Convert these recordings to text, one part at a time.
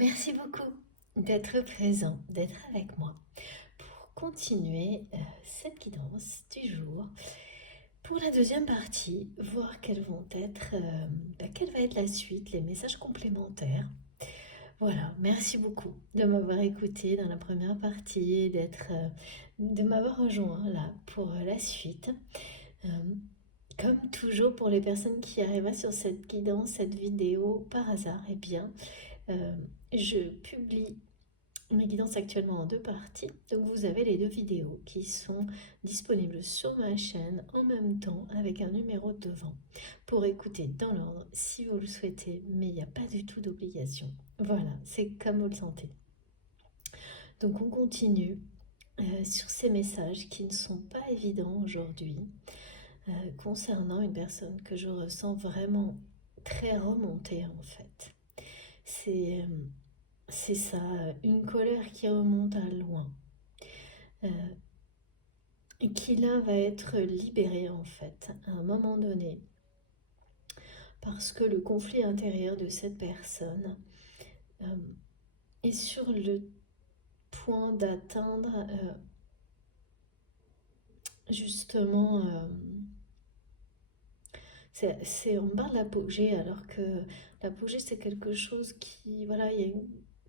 Merci beaucoup d'être présent, d'être avec moi pour continuer cette guidance du jour. Pour la deuxième partie, voir quelle va être la suite, les messages complémentaires. Voilà, merci beaucoup de m'avoir écouté dans la première partie et de m'avoir rejoint là pour la suite. Euh, Comme toujours pour les personnes qui arrivent sur cette guidance, cette vidéo par hasard, eh bien, euh, je publie mes guidances actuellement en deux parties. Donc vous avez les deux vidéos qui sont disponibles sur ma chaîne en même temps avec un numéro devant pour écouter dans l'ordre si vous le souhaitez, mais il n'y a pas du tout d'obligation. Voilà, c'est comme vous le sentez. Donc on continue sur ces messages qui ne sont pas évidents aujourd'hui concernant une personne que je ressens vraiment très remontée en fait. C'est c'est ça, une colère qui remonte à loin, euh, et qui là va être libérée en fait à un moment donné, parce que le conflit intérieur de cette personne euh, est sur le point d'atteindre justement, on parle d'apogée alors que l'apogée c'est quelque chose qui, voilà,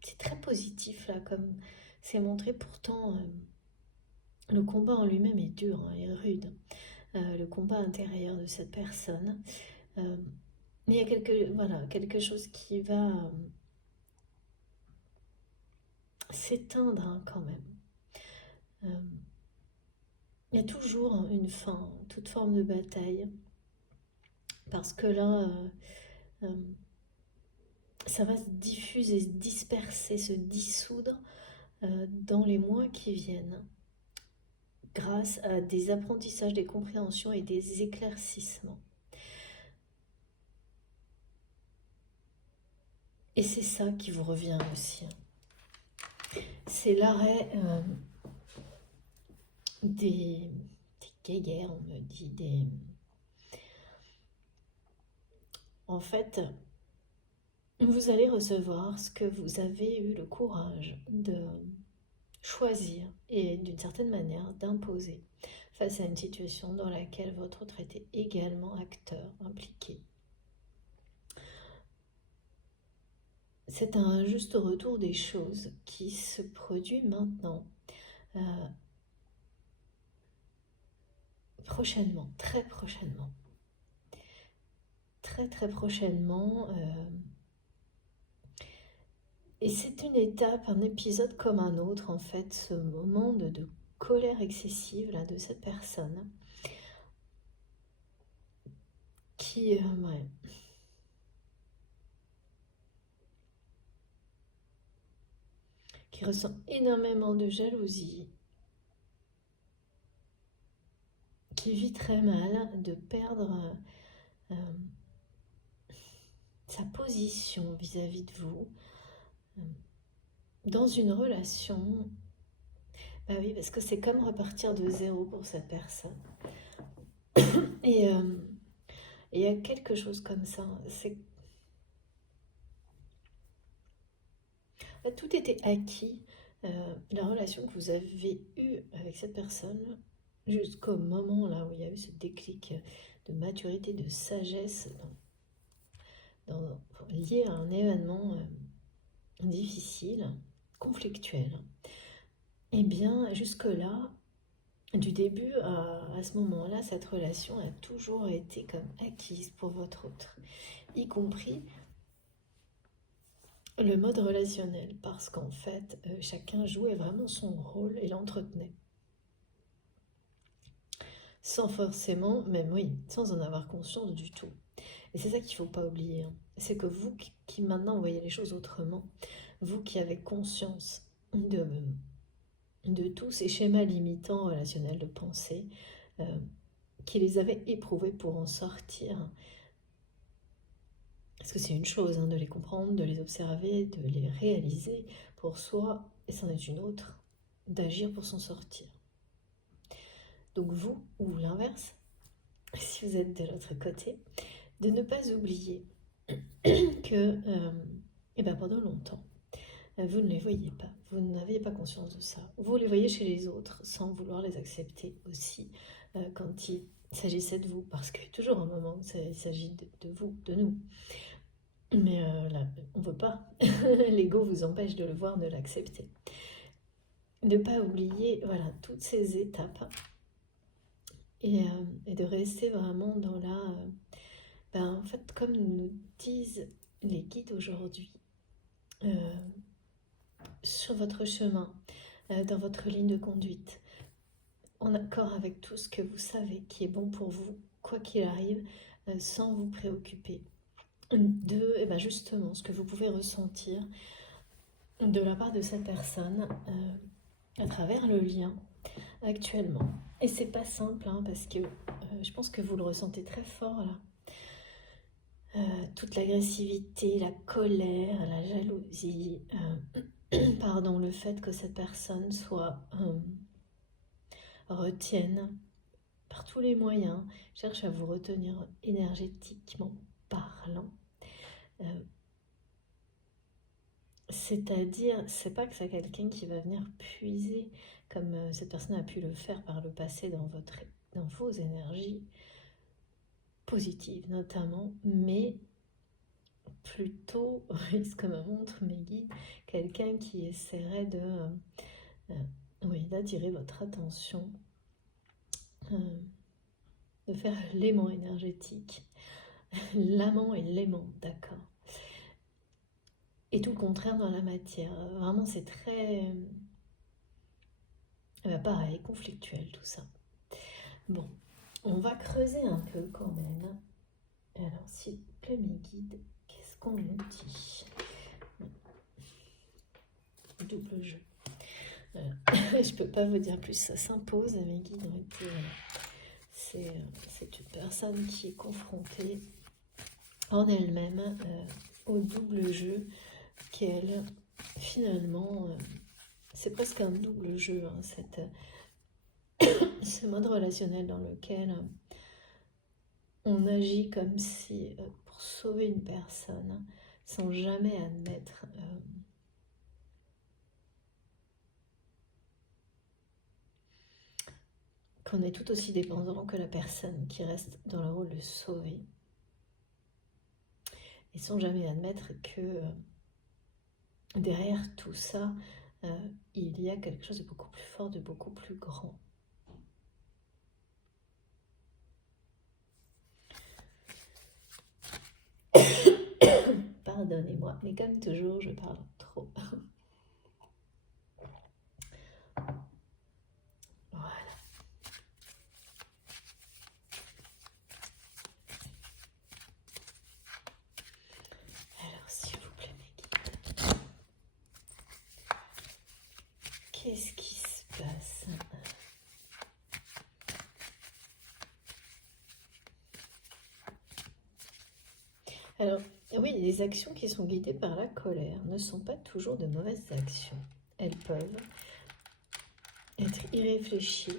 c'est très positif là, comme c'est montré pourtant. Le combat en lui-même est dur, hein, et rude, le combat intérieur de cette personne. Euh, mais il y a quelque chose qui va s'éteindre hein, quand même. Euh, il y a toujours hein, une fin, toute forme de bataille, parce que là, euh, ça va se diffuser, se disperser, se dissoudre dans les mois qui viennent, grâce à des apprentissages, des compréhensions et des éclaircissements. Et c'est ça qui vous revient aussi. C'est l'arrêt des guéguerres, on me dit, En fait, vous allez recevoir ce que vous avez eu le courage de choisir et d'une certaine manière d'imposer face à une situation dans laquelle votre autre était également acteur, impliqué. C'est un juste retour des choses qui se produit maintenant, euh, prochainement, très prochainement. Très très prochainement. Et c'est une étape, un épisode comme un autre en fait, ce moment de colère excessive là, de cette personne ouais, qui ressent énormément de jalousie, qui vit très mal de perdre euh, sa position vis-à-vis de vous euh, dans une relation. Bah oui, parce que c'est comme repartir de zéro pour cette personne. Et il y a quelque chose comme ça. Tout était acquis. La relation que vous avez eue avec cette personne, jusqu'au moment là où il y a eu ce déclic de maturité, de sagesse lié à un événement difficile, conflictuel, et bien jusque-là, du début à ce moment-là, cette relation a toujours été comme acquise pour votre autre, y compris le mode relationnel, parce qu'en fait, chacun jouait vraiment son rôle et l'entretenait. Sans forcément, même oui, sans en avoir conscience du tout. Et c'est ça qu'il ne faut pas oublier. Hein. C'est que vous qui maintenant voyez les choses autrement, vous qui avez conscience de tous ces schémas limitants relationnels de pensée, qui les avez éprouvés pour en sortir. Parce que c'est une chose hein, de les comprendre, de les observer, de les réaliser pour soi, et c'en est une autre d'agir pour s'en sortir. Donc vous, ou l'inverse, si vous êtes de l'autre côté, de ne pas oublier que pendant longtemps, vous ne les voyez pas, vous n'avez pas conscience de ça. Vous les voyez chez les autres sans vouloir les accepter aussi quand il s'agissait de vous, parce qu'il y a toujours un moment où il s'agit de vous, de nous. Mais là, on ne veut pas. L'ego vous empêche de le voir, de l'accepter. Ne pas oublier voilà, toutes ces étapes et de rester vraiment dans la... en fait, comme nous disent les guides aujourd'hui, sur votre chemin, dans votre ligne de conduite, en accord avec tout ce que vous savez qui est bon pour vous, quoi qu'il arrive, sans vous préoccuper de justement ce que vous pouvez ressentir de la part de cette personne à travers le lien actuellement. Et c'est pas simple parce que je pense que vous le ressentez très fort là. Toute l'agressivité, la colère, la jalousie, pardon, le fait que cette personne retienne par tous les moyens, cherche à vous retenir énergétiquement parlant. C'est-à-dire, c'est pas que c'est quelqu'un qui va venir puiser comme cette personne a pu le faire par le passé dans vos énergies positives notamment, mais plutôt, ce que me montrent mes guides, quelqu'un qui essaierait d'attirer votre attention, de faire l'aimant énergétique, l'amant et l'aimant, d'accord. Et tout le contraire dans la matière. Vraiment, c'est très... pareil, conflictuel tout ça. Bon, on va creuser un peu quand même. Alors, s'il vous plaît, mes guides, qu'est-ce qu'on nous dit? Double jeu. Je peux pas vous dire plus, ça s'impose. Mes guides ont été... c'est une personne qui est confrontée en elle-même au double jeu qu'elle, finalement, c'est presque un double jeu, ce mode relationnel dans lequel on agit comme si pour sauver une personne, sans jamais admettre qu'on est tout aussi dépendant que la personne qui reste dans le rôle de sauver, et sans jamais admettre que derrière tout ça, il y a quelque chose de beaucoup plus fort, de beaucoup plus grand. Pardonnez-moi, mais comme toujours, je parle trop. Voilà. Alors, s'il vous plaît, mes guides, qu'est-ce qui se passe? Alors, oui, les actions qui sont guidées par la colère ne sont pas toujours de mauvaises actions. Elles peuvent être irréfléchies.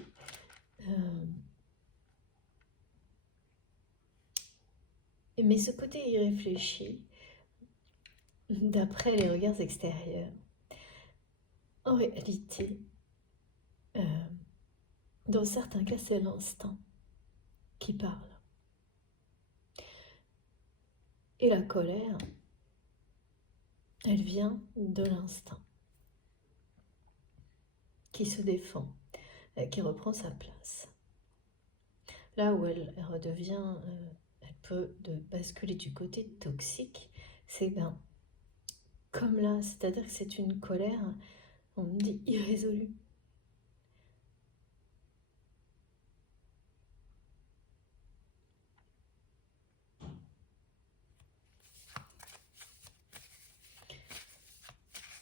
Mais ce côté irréfléchi, d'après les regards extérieurs, en réalité, dans certains cas, c'est l'instinct qui parle. Et la colère, elle vient de l'instinct qui se défend, qui reprend sa place. Là où elle redevient, elle peut basculer du côté toxique, c'est comme là, c'est-à-dire que c'est une colère, on me dit irrésolue.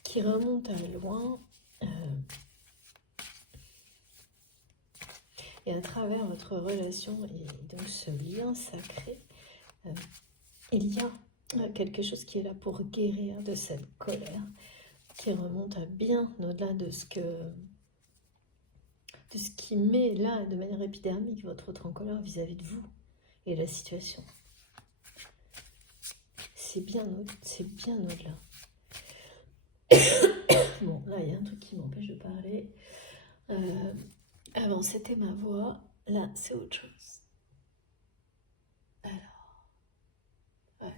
Qui remonte à loin, et à travers votre relation et donc ce lien sacré, il y a quelque chose qui est là pour guérir de cette colère, qui remonte à bien au-delà de ce qui met là de manière épidermique votre autre en colère vis-à-vis de vous et la situation. C'est bien au-delà. Bon, là, il y a un truc qui m'empêche de parler. Avant, c'était ma voix. Là, c'est autre chose. Alors, ouais.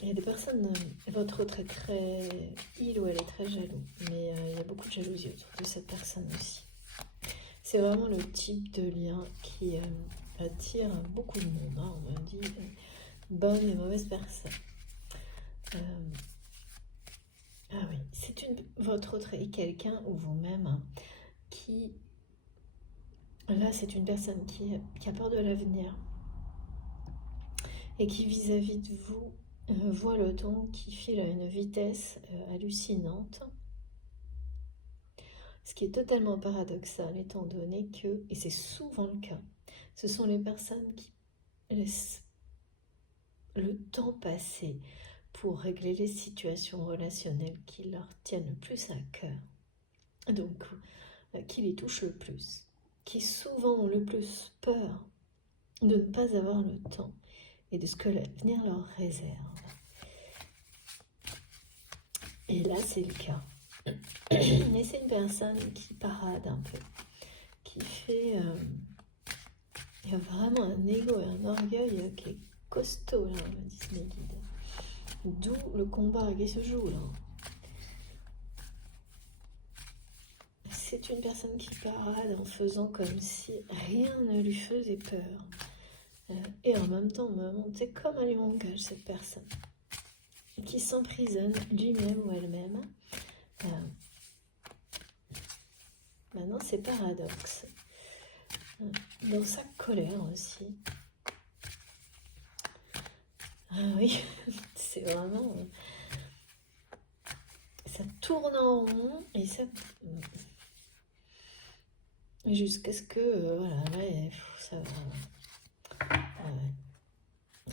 Il y a des personnes, votre autre est très... Il ou elle est très jaloux, mais il y a beaucoup de jalousie autour de cette personne aussi. C'est vraiment le type de lien qui attire beaucoup de monde. Hein. On me dit bonne et mauvaise personne. Ah oui, c'est votre autre est quelqu'un ou vous-même hein, qui... Là, c'est une personne qui a peur de l'avenir et qui vis-à-vis de vous voit le temps qui file à une vitesse hallucinante. Ce qui est totalement paradoxal étant donné que, et c'est souvent le cas, ce sont les personnes qui laissent le temps passer pour régler les situations relationnelles qui leur tiennent le plus à cœur, donc qui les touchent le plus, qui souvent ont le plus peur de ne pas avoir le temps et de ce que l'avenir leur réserve. Et là, c'est le cas. Et c'est une personne qui parade un peu, qui fait... il y a vraiment un ego et un orgueil qui est costaud, là, me disent mes guides. D'où le combat qui se joue, là. C'est une personne qui parade en faisant comme si rien ne lui faisait peur. Et en même temps, c'est comme un lion en cage, cette personne. Qui s'emprisonne lui-même ou elle-même. Maintenant, c'est paradoxe. Dans sa colère aussi. Ah oui, c'est vraiment... ça tourne en rond et ça... Jusqu'à ce que, voilà, là, ça va...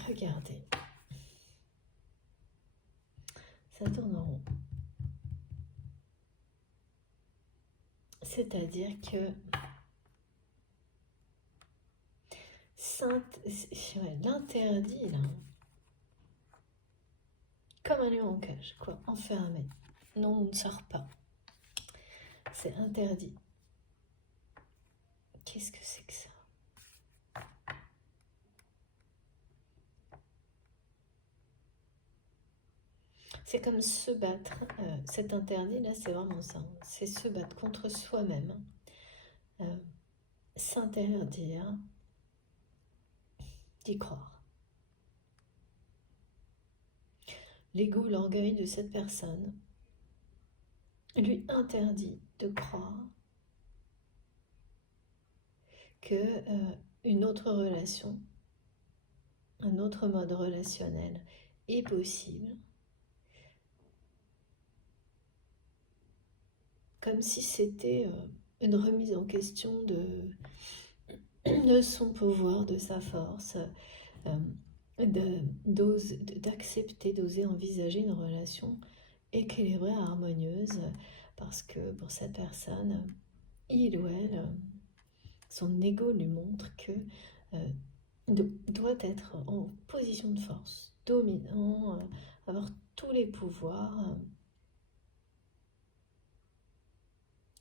regardez. Ça tourne en rond. C'est-à-dire que... l'interdit, là... Comme un lion en cage, quoi, enfermé. Non, on ne sort pas. C'est interdit. Qu'est-ce que c'est que ça? C'est comme se battre. Cet interdit, là, c'est vraiment ça. C'est se battre contre soi-même. S'interdire d'y croire. L'ego, l'orgueil de cette personne lui interdit de croire que une autre relation, un autre mode relationnel est possible, comme si c'était une remise en question de son pouvoir, de sa force, d'accepter, d'oser envisager une relation équilibrée, harmonieuse, parce que pour cette personne, il ou elle, son ego lui montre que doit être en position de force, dominant, avoir tous les pouvoirs,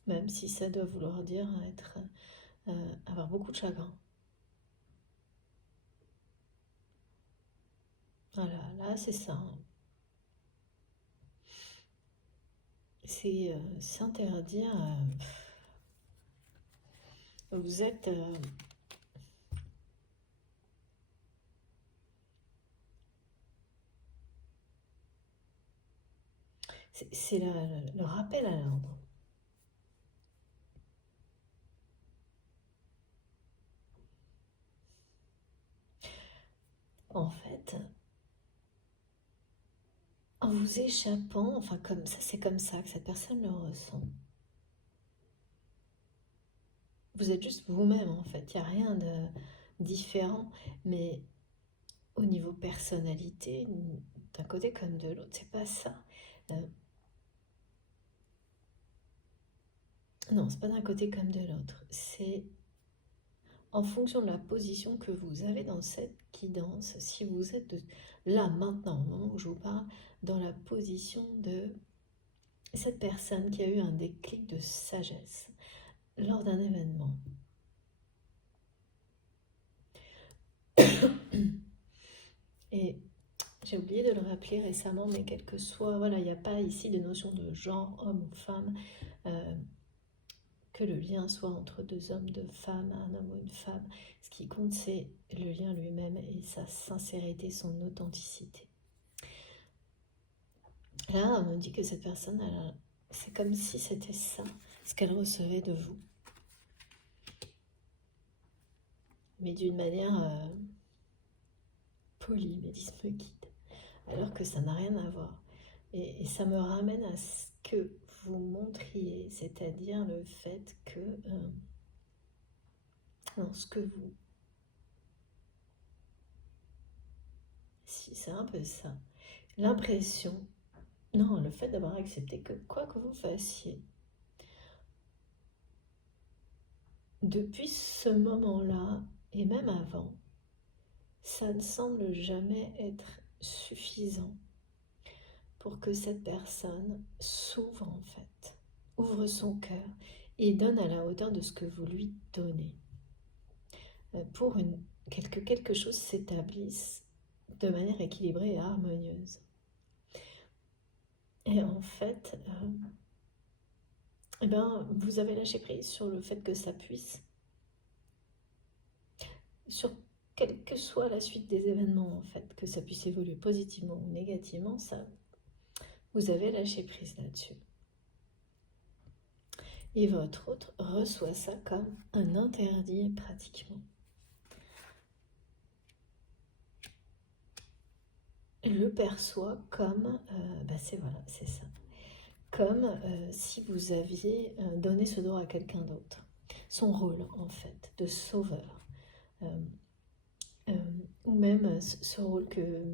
même si ça doit vouloir dire avoir beaucoup de chagrin. Voilà, là c'est ça. C'est s'interdire. Vous êtes... c'est le rappel à l'ordre. En fait, en vous échappant, enfin comme ça, c'est comme ça que cette personne le ressent. Vous êtes juste vous-même en fait, il n'y a rien de différent, mais au niveau personnalité, d'un côté comme de l'autre, c'est pas ça. Non, c'est pas d'un côté comme de l'autre, c'est en fonction de la position que vous avez dans cette guidance, si vous êtes là, maintenant, au moment où je vous parle, dans la position de cette personne qui a eu un déclic de sagesse lors d'un événement. Et j'ai oublié de le rappeler récemment, mais quel que soit, voilà, il n'y a pas ici de notion de genre, homme ou femme, que le lien soit entre deux hommes, deux femmes, un homme ou une femme. Ce qui compte, c'est le lien lui-même et sa sincérité, son authenticité. Là, on me dit que cette personne, c'est comme si c'était ça, ce qu'elle recevait de vous. Mais d'une manière polie, mais dis me guide. Alors que ça n'a rien à voir. Et ça me ramène à ce que vous montriez, c'est-à-dire le fait que ce que vous... Si, c'est un peu ça. L'impression, non, le fait d'avoir accepté que quoi que vous fassiez, depuis ce moment-là, et même avant, ça ne semble jamais être suffisant pour que cette personne s'ouvre en fait, ouvre son cœur et donne à la hauteur de ce que vous lui donnez. Pour que quelque chose s'établisse de manière équilibrée et harmonieuse. Et en fait, vous avez lâché prise sur le fait que ça puisse, sur quelle que soit la suite des événements, en fait, que ça puisse évoluer positivement ou négativement, ça, vous avez lâché prise là-dessus. Et votre autre reçoit ça comme un interdit pratiquement. Le perçoit comme, c'est ça, comme si vous aviez donné ce droit à quelqu'un d'autre. Son rôle, en fait, de sauveur. Ou même ce rôle que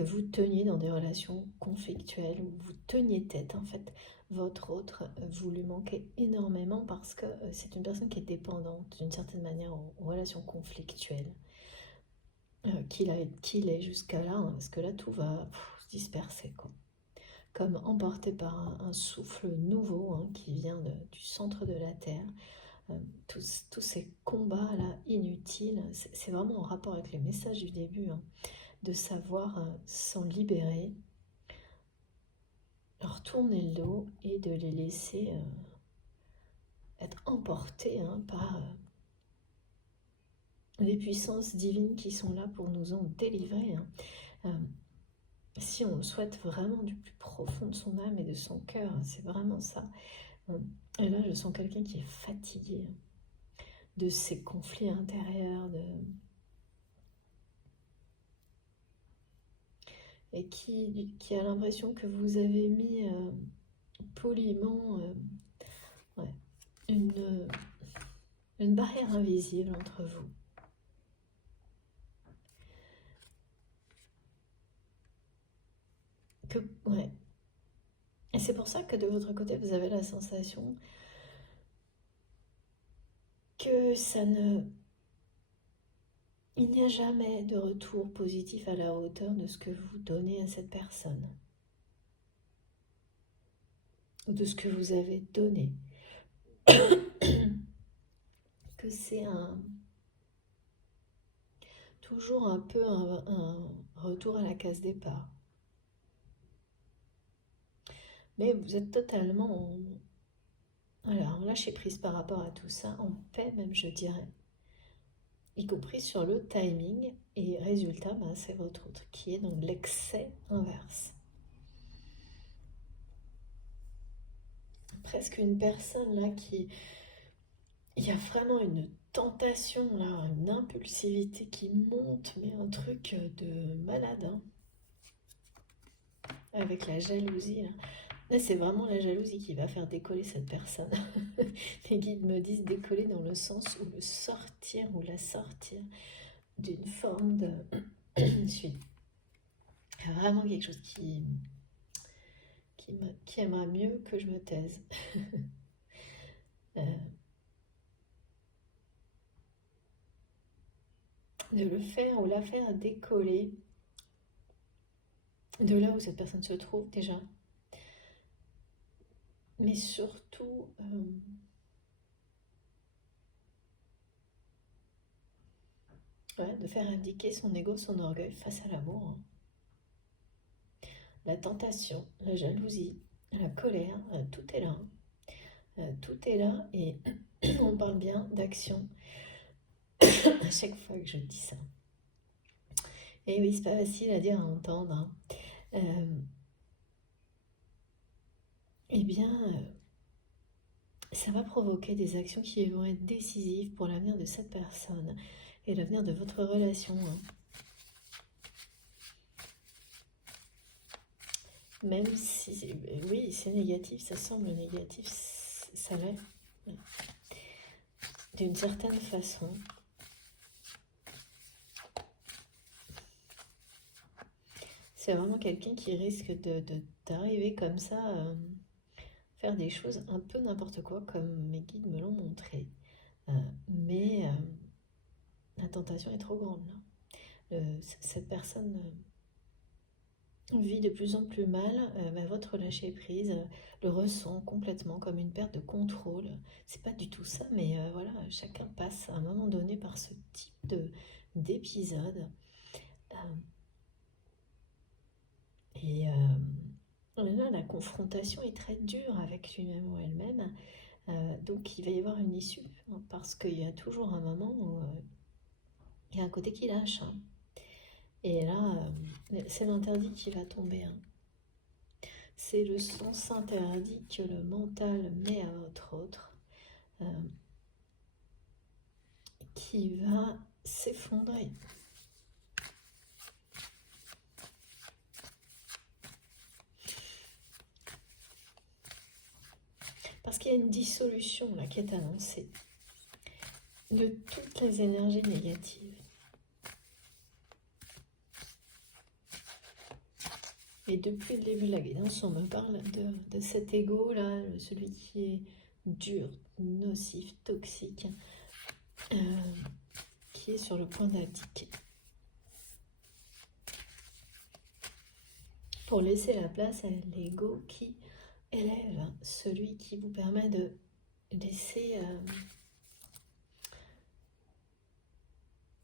vous teniez dans des relations conflictuelles, où vous teniez tête, en fait. Votre autre, vous lui manquez énormément parce que c'est une personne qui est dépendante, d'une certaine manière, aux relations conflictuelles. Qu'il est jusqu'à là, hein, parce que là, tout va se disperser, quoi. Comme emporté par un souffle nouveau hein, qui vient du centre de la Terre. Tous ces combats-là inutiles, c'est vraiment en rapport avec les messages du début, hein, de savoir s'en libérer, leur tourner le dos et de les laisser être emportés hein, par les puissances divines qui sont là pour nous en délivrer. Hein. Si on le souhaite vraiment du plus profond de son âme et de son cœur, c'est vraiment ça. Et là, je sens quelqu'un qui est fatigué de ces conflits intérieurs, et qui a l'impression que vous avez mis poliment une barrière invisible entre vous. Et c'est pour ça que de votre côté, vous avez la sensation que il n'y a jamais de retour positif à la hauteur de ce que vous donnez à cette personne. Ou de ce que vous avez donné. Que c'est toujours un peu un retour à la case départ. Mais vous êtes totalement en lâcher prise par rapport à tout ça, en paix même je dirais. Y compris sur le timing, et résultat, c'est votre autre qui est dans l'excès inverse. Presque une personne là qui... Il y a vraiment une tentation là, une impulsivité qui monte, mais un truc de malade, hein. Avec la jalousie là. Là, c'est vraiment la jalousie qui va faire décoller cette personne. Les guides me disent décoller dans le sens où le sortir ou la sortir d'une forme de... Je suis vraiment quelque chose qui aimerait mieux que je me taise. De le faire ou la faire décoller de là où cette personne se trouve déjà, mais surtout ouais, de faire abdiquer son ego, son orgueil face à l'amour, hein. La tentation, la jalousie, la colère, tout est là, hein. Tout est là et on parle bien d'action à chaque fois que je dis ça. Et oui, c'est pas facile à dire, à entendre, hein. Eh bien, ça va provoquer des actions qui vont être décisives pour l'avenir de cette personne et l'avenir de votre relation, hein. Même si, oui, c'est négatif, ça semble négatif, ça l'est, d'une certaine façon. C'est vraiment quelqu'un qui risque d'arriver comme ça, faire des choses un peu n'importe quoi, comme mes guides me l'ont montré. Mais la tentation est trop grande, là. Cette personne vit de plus en plus mal, votre lâcher prise le ressent complètement comme une perte de contrôle. C'est pas du tout ça, mais voilà, chacun passe à un moment donné par ce type d'épisode. Et là, la confrontation est très dure avec lui-même ou elle-même. Donc il va y avoir une issue, hein, parce qu'il y a toujours un moment où il y a un côté qui lâche, hein. Et là, c'est l'interdit qui va tomber, hein. C'est le sens interdit que le mental met à votre autre qui va s'effondrer. Parce qu'il y a une dissolution là qui est annoncée de toutes les énergies négatives. Et depuis le début de la guidance, on me parle de cet ego-là, celui qui est dur, nocif, toxique, qui est sur le point d'abdiquer. Pour laisser la place à l'ego qui élève, celui qui vous permet de laisser,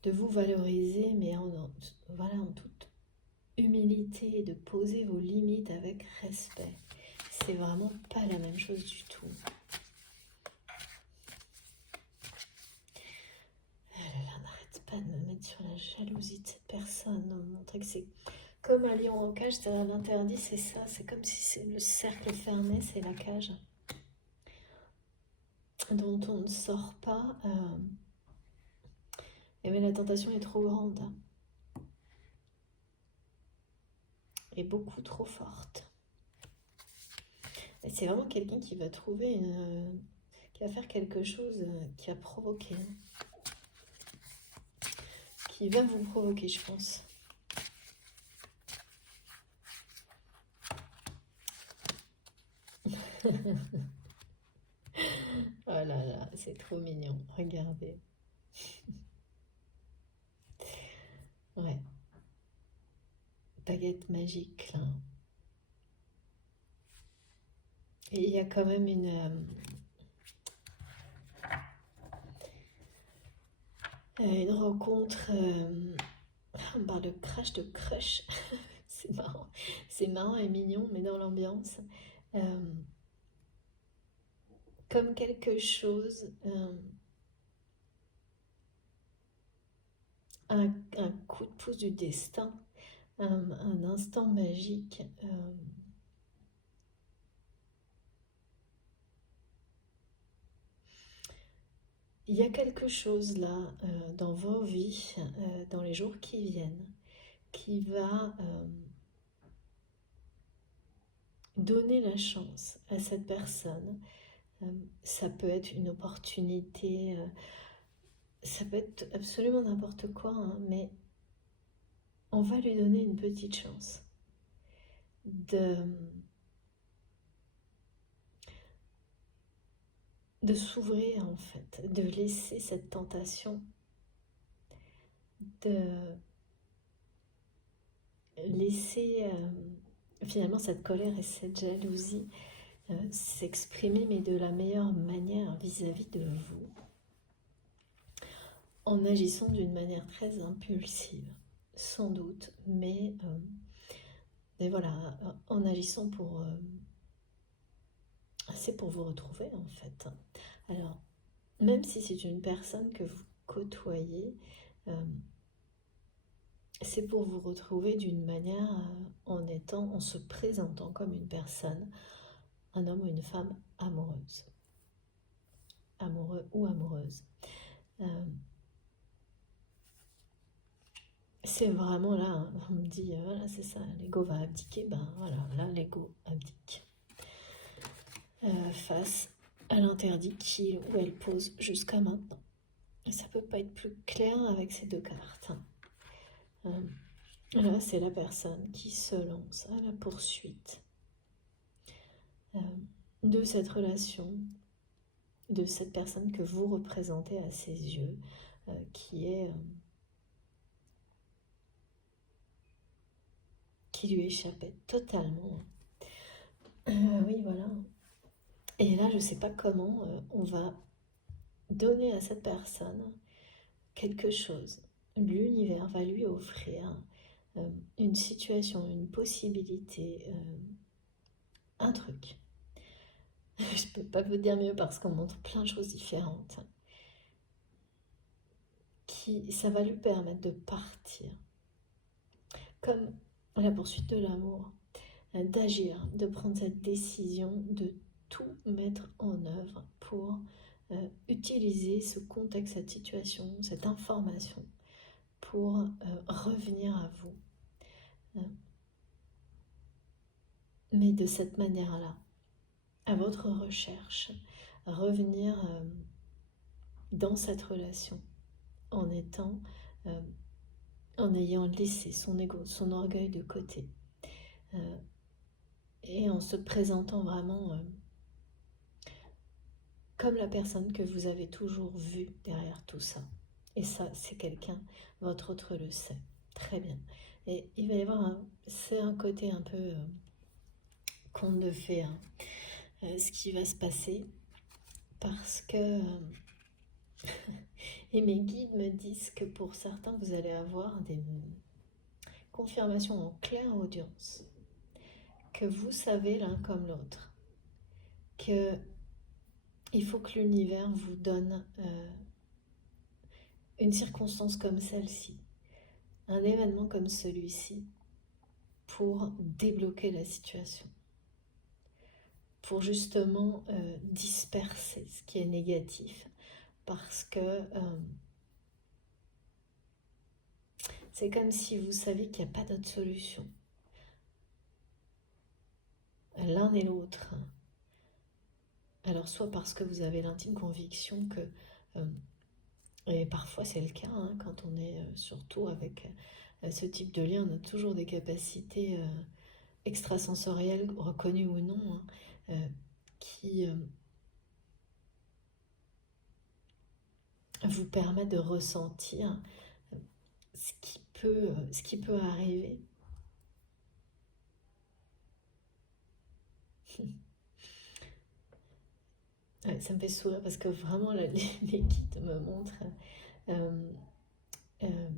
de vous valoriser, mais voilà, en toute humilité, de poser vos limites avec respect. C'est vraiment pas la même chose du tout. Elle n'arrête pas de me mettre sur la jalousie de cette personne, de me montrer que c'est comme un lion en cage, c'est-à-dire l'interdit, c'est ça, c'est comme si c'est le cercle fermé, c'est la cage dont on ne sort pas. Mais la tentation est trop grande et beaucoup trop forte. Et c'est vraiment quelqu'un qui va trouver qui va faire quelque chose qui va provoquer, qui va vous provoquer, je pense. Oh là là, c'est trop mignon, regardez. Ouais, baguette magique là. Et il y a quand même une rencontre, on parle de crash, de crush. C'est marrant et mignon, mais dans l'ambiance. Comme quelque chose, un coup de pouce du destin, un instant magique. Il y a quelque chose là dans vos vies, dans les jours qui viennent, qui va donner la chance à cette personne. Ça peut être une opportunité, ça peut être absolument n'importe quoi, hein, mais on va lui donner une petite chance de s'ouvrir en fait, de laisser cette tentation, laisser finalement cette colère et cette jalousie s'exprimer, mais de la meilleure manière vis-à-vis de vous, en agissant d'une manière très impulsive, sans doute, mais voilà, en agissant c'est pour vous retrouver en fait. Alors, même si c'est une personne que vous côtoyez, c'est pour vous retrouver d'une manière en se présentant comme une personne, un homme ou une femme amoureuse, amoureux ou amoureuse. C'est vraiment là, hein, on me dit, voilà, c'est ça, l'ego va abdiquer, ben voilà, là, l'ego abdique. Face à l'interdit qu'il ou elle pose jusqu'à maintenant. Et ça peut pas être plus clair avec ces deux cartes. Là, c'est la personne qui se lance à la poursuite de cette relation, de cette personne que vous représentez à ses yeux, qui lui échappait totalement. Oui, voilà. Et là, je ne sais pas comment on va donner à cette personne quelque chose. L'univers va lui offrir une situation, une possibilité, un truc. Je ne peux pas vous dire mieux parce qu'on montre plein de choses différentes. Ça va lui permettre de partir. Comme la poursuite de l'amour, d'agir, de prendre cette décision de tout mettre en œuvre pour utiliser ce contexte, cette situation, cette information pour revenir à vous. Mais de cette manière-là, à votre recherche, revenir dans cette relation en ayant laissé son ego, son orgueil de côté et en se présentant vraiment comme la personne que vous avez toujours vue derrière tout ça. Et ça, c'est quelqu'un, votre autre le sait très bien. Et il va y avoir c'est un côté un peu conte de fées, hein, ce qui va se passer, parce que et mes guides me disent que pour certains, vous allez avoir des confirmations en claire audience, que vous savez l'un comme l'autre, que il faut que l'univers vous donne une circonstance comme celle-ci, un événement comme celui-ci, pour débloquer la situation, pour justement disperser ce qui est négatif, parce que c'est comme si vous saviez qu'il n'y a pas d'autre solution. L'un et l'autre. Alors soit parce que vous avez l'intime conviction que, et parfois c'est le cas, hein, quand on est surtout avec ce type de lien, on a toujours des capacités extrasensorielles, reconnues ou non, hein, qui vous permettent de ressentir ce qui peut arriver. Ouais, ça me fait sourire parce que vraiment les guides me montrent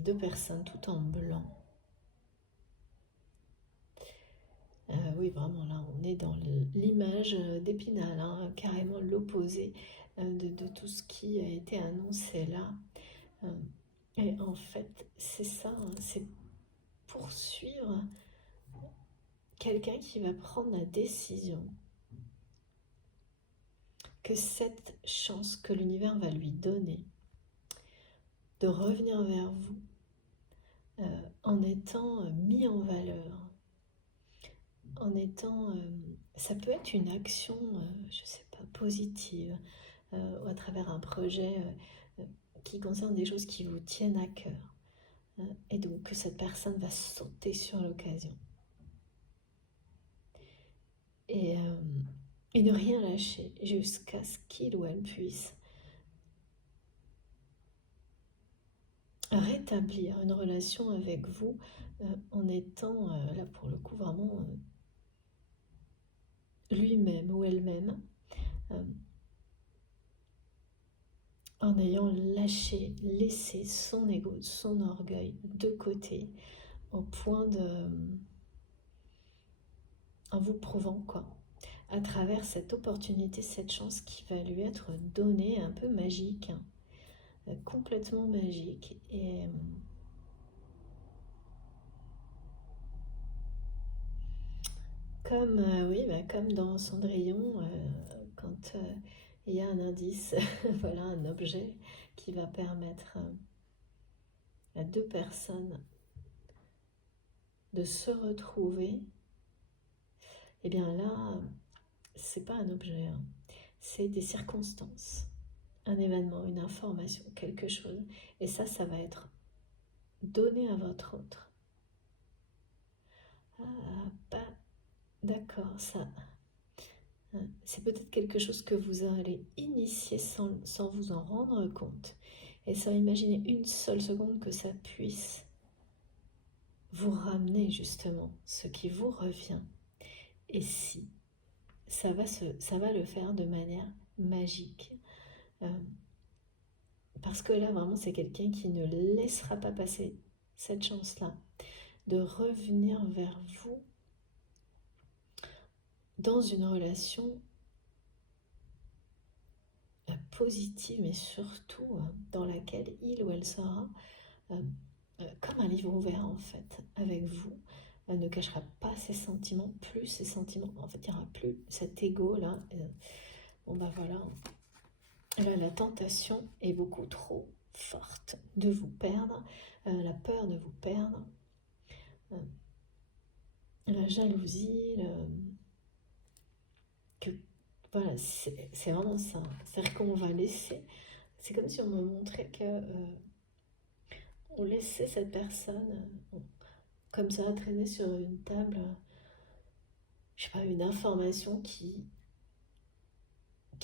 deux personnes tout en blanc. Oui, vraiment, là, on est dans l'image d'Épinal, hein, carrément l'opposé de tout ce qui a été annoncé là. Et en fait, c'est ça, hein, c'est poursuivre quelqu'un qui va prendre la décision que cette chance que l'univers va lui donner de revenir vers vous en étant mis en valeur, en étant... ça peut être une action, je ne sais pas, positive, ou à travers un projet qui concerne des choses qui vous tiennent à cœur. Et donc que cette personne va sauter sur l'occasion. Et ne rien lâcher jusqu'à ce qu'il ou elle puisse rétablir une relation avec vous en étant, là pour le coup, vraiment lui-même ou elle-même, en ayant laissé son ego, son orgueil de côté, au point de... en vous prouvant quoi, à travers cette opportunité, cette chance qui va lui être donnée, un peu magique, hein, complètement magique. Et comme, oui, bah, comme dans Cendrillon, quand il y a un indice, voilà, un objet qui va permettre à deux personnes de se retrouver, et bien là, c'est pas un objet, hein, c'est des circonstances, un événement, une information, quelque chose. Et ça va être donné à votre autre. Ah, pas d'accord, ça. C'est peut-être quelque chose que vous allez initier sans vous en rendre compte. Et sans imaginer une seule seconde que ça puisse vous ramener justement ce qui vous revient. Et si ça va le faire de manière magique. Euh, parce que là, vraiment, c'est quelqu'un qui ne laissera pas passer cette chance-là de revenir vers vous dans une relation positive, mais surtout dans laquelle il ou elle sera comme un livre ouvert en fait, avec vous. Elle ne cachera pas ses sentiments, plus ses sentiments. En fait, il n'y aura plus cet ego là. Bon bah voilà. Là, la tentation est beaucoup trop forte de vous perdre, la peur de vous perdre, la jalousie, que voilà, c'est vraiment ça. C'est-à-dire qu'on va laisser. C'est comme si on me montrait que on laissait cette personne comme ça traîner sur une table, je sais pas, une information qui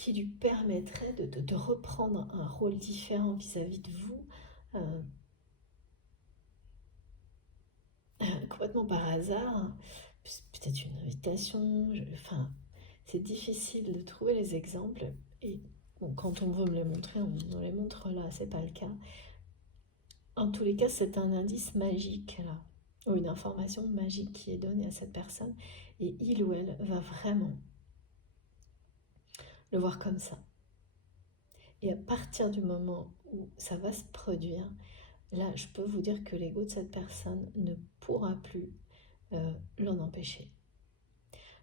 lui permettrait de reprendre un rôle différent vis-à-vis de vous, euh, complètement par hasard, peut-être une invitation, enfin, c'est difficile de trouver les exemples, et bon, quand on veut me les montrer, on les montre là, c'est pas le cas. En tous les cas, c'est un indice magique là, ou une information magique qui est donnée à cette personne, et il ou elle va vraiment le voir comme ça. Et à partir du moment où ça va se produire, là, je peux vous dire que l'ego de cette personne ne pourra plus l'en empêcher.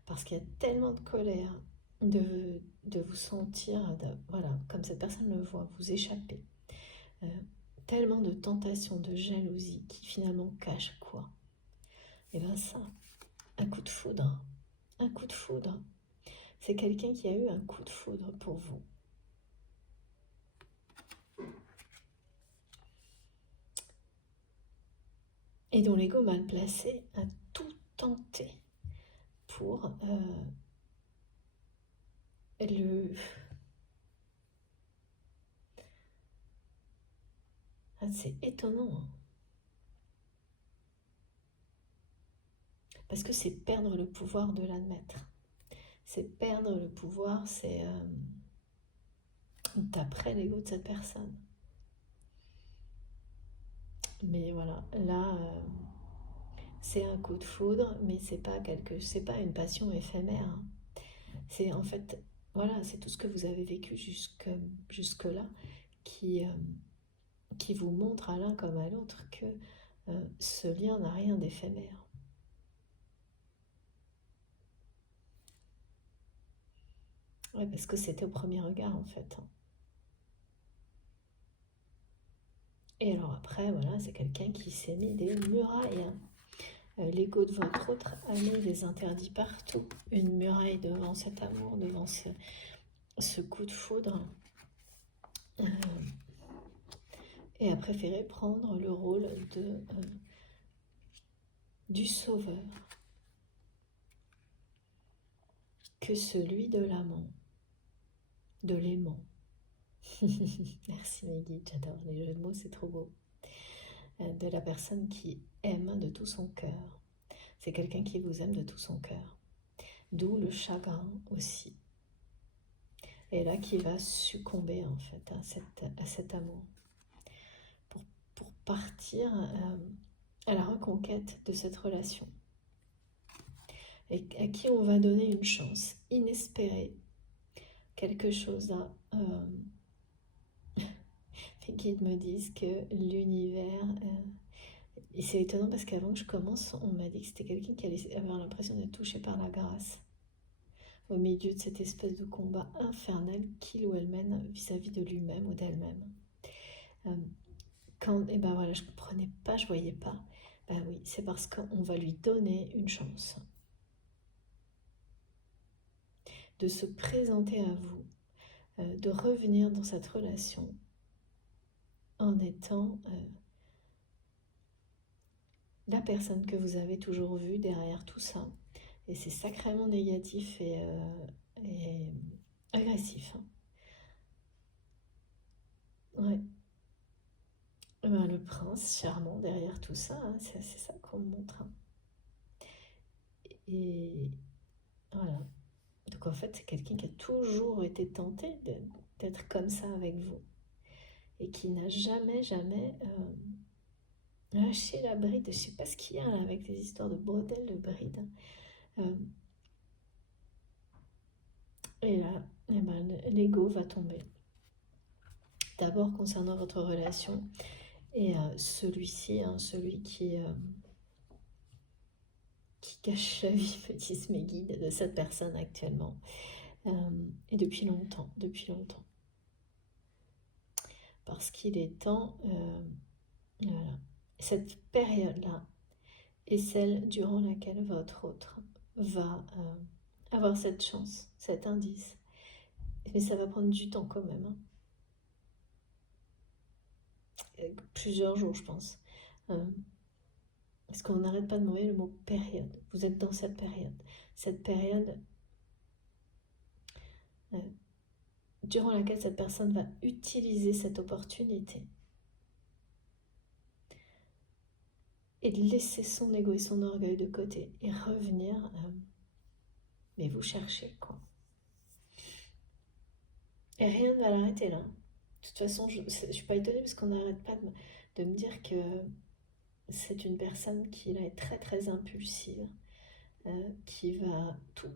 Parce qu'il y a tellement de colère de vous sentir, voilà, comme cette personne le voit, vous échapper. Euh, Tellement de tentation, de jalousie qui finalement cache quoi? Et bien ça, un coup de foudre. Un coup de foudre. C'est quelqu'un qui a eu un coup de foudre pour vous. Et dont l'ego mal placé a tout tenté pour le... Ah, c'est étonnant, hein. Parce que c'est perdre le pouvoir de l'admettre. C'est perdre le pouvoir, c'est d'après l'ego de cette personne. Mais voilà, là, c'est un coup de foudre, mais c'est pas une passion éphémère, hein. C'est en fait, voilà, c'est tout ce que vous avez vécu jusque-là qui, qui vous montre à l'un comme à l'autre que ce lien n'a rien d'éphémère. Ouais, parce que c'était au premier regard en fait, hein. Et alors après, voilà, c'est quelqu'un qui s'est mis des murailles, hein. L'ego de votre autre a mis des interdits partout. Une muraille devant cet amour, devant ce coup de foudre. Et a préféré prendre le rôle du sauveur que celui de l'amant, de l'aimant. Merci Maggie, j'adore les jeux de mots, c'est trop beau. de la personne qui aime de tout son cœur. C'est quelqu'un qui vous aime de tout son cœur. D'où le chagrin aussi. Et là, qui va succomber en fait à cet amour. Pour partir à la reconquête de cette relation. Et à qui on va donner une chance inespérée. Quelque chose à... les guides me disent que l'univers... et c'est étonnant parce qu'avant que je commence, on m'a dit que c'était quelqu'un qui allait avoir l'impression d'être touché par la grâce. Au milieu de cette espèce de combat infernal qu'il ou elle mène vis-à-vis de lui-même ou d'elle-même. Et ben voilà, je comprenais pas, je voyais pas. Ben oui, c'est parce qu'on va lui donner une chance de se présenter à vous, de revenir dans cette relation en étant la personne que vous avez toujours vue derrière tout ça. Et c'est sacrément négatif et agressif. Hein. Ouais. Ben, le prince charmant derrière tout ça, hein, c'est ça qu'on me montre. Hein. Et voilà. Donc en fait, c'est quelqu'un qui a toujours été tenté d'être comme ça avec vous. Et qui n'a jamais lâché la bride. Je sais pas ce qu'il y a là, avec les histoires de bretelles de bride. Et là, eh ben, l'ego va tomber. D'abord concernant votre relation. Et celui-ci, hein, celui qui cache la vie, me disent mes guides, de cette personne actuellement. Et depuis longtemps. Parce qu'il est temps, voilà. Cette période-là est celle durant laquelle votre autre va avoir cette chance, cet indice. Mais ça va prendre du temps quand même. Hein. Plusieurs jours, je pense. Parce qu'on n'arrête pas de m'envoyer le mot période. Vous êtes dans cette période. Cette période durant laquelle cette personne va utiliser cette opportunité et de laisser son ego et son orgueil de côté et revenir, mais vous cherchez quoi. Et rien ne va l'arrêter là. De toute façon, je ne suis pas étonnée parce qu'on n'arrête pas de me dire que c'est une personne qui va être très très impulsive, qui va tout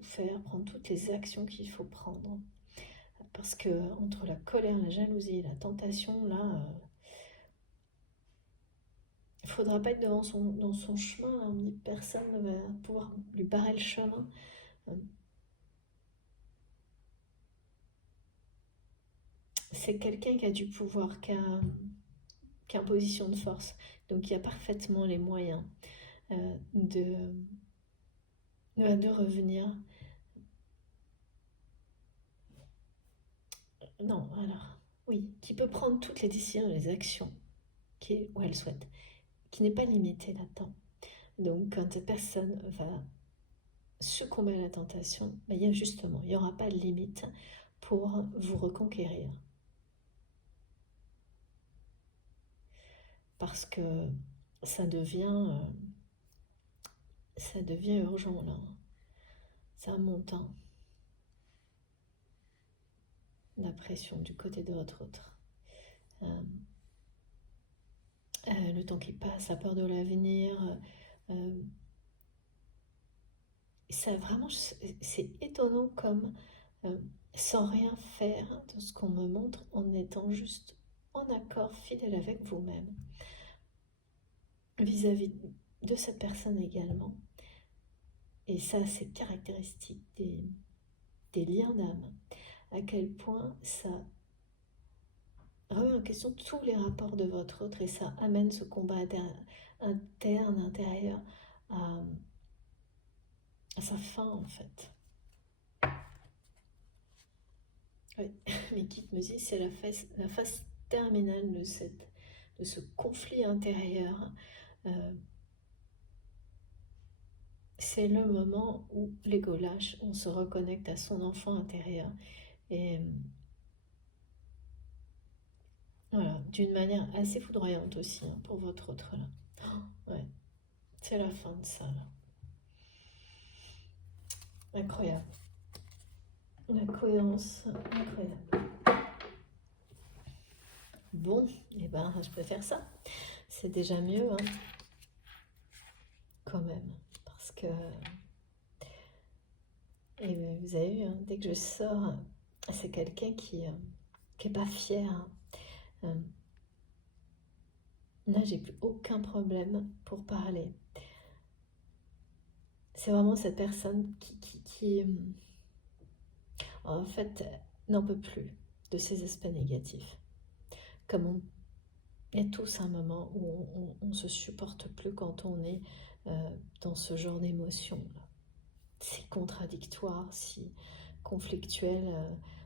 faire, prendre toutes les actions qu'il faut prendre. Parce que entre la colère, la jalousie et la tentation, là, il ne faudra pas être dans son chemin. Là. On dit personne ne va pouvoir lui barrer le chemin. C'est quelqu'un qui a du pouvoir, qui a une position de force. Donc il a parfaitement les moyens de revenir. Non, alors, oui, qui peut prendre toutes les décisions, les actions où elle souhaite, qui n'est pas limitée là-dedans. Donc quand cette personne va succomber à la tentation, ben, il n'y aura pas de limite pour vous reconquérir. Parce que ça devient urgent là. Ça monte. Hein. La pression du côté de votre autre. Le temps qui passe, la peur de l'avenir. Ça vraiment, c'est étonnant comme sans rien faire de ce qu'on me montre en étant juste en accord, fidèle avec vous-même, vis-à-vis de cette personne également. Et ça, c'est caractéristique des liens d'âme. À quel point ça remet en question tous les rapports de votre autre et ça amène ce combat interne, intérieur à sa fin en fait. Oui, mes guides me disent c'est la phase terminale de ce conflit intérieur. C'est le moment où l'ego lâche, on se reconnecte à son enfant intérieur et Voilà, d'une manière assez foudroyante aussi, hein, pour votre autre là. Oh, ouais, c'est la fin de ça là. Incroyable. La cohérence, incroyable. Bon, et ben je préfère ça. C'est déjà mieux, hein, quand même. Parce que, et vous avez vu, hein, dès que je sors, c'est quelqu'un qui est pas fier, hein. Euh, Là, j'ai plus aucun problème pour parler. C'est vraiment cette personne qui, en fait, n'en peut plus de ces aspects négatifs. Comme il y a tous un moment où on se supporte plus quand on est dans ce genre d'émotion. Si contradictoire, si conflictuel,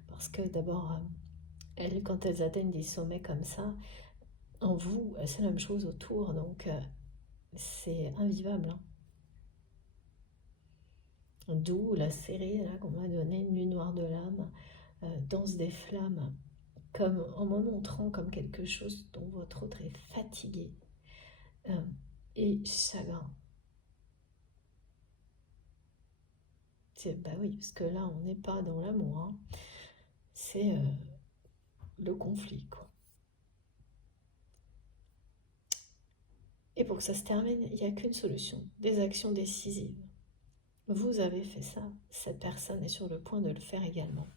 parce que d'abord, elles, quand elles atteignent des sommets comme ça, en vous, c'est la même chose autour, donc c'est invivable, hein. D'où la série là qu'on m'a donnée, Nuit noire de l'âme, Danse des flammes, comme en me montrant comme quelque chose dont votre autre est fatigué euh, et chagrin. Bah oui, parce que là on n'est pas dans l'amour, hein. C'est le conflit, quoi. Et pour que ça se termine, il n'y a qu'une solution, des actions décisives. Vous avez fait ça, cette personne est sur le point de le faire également.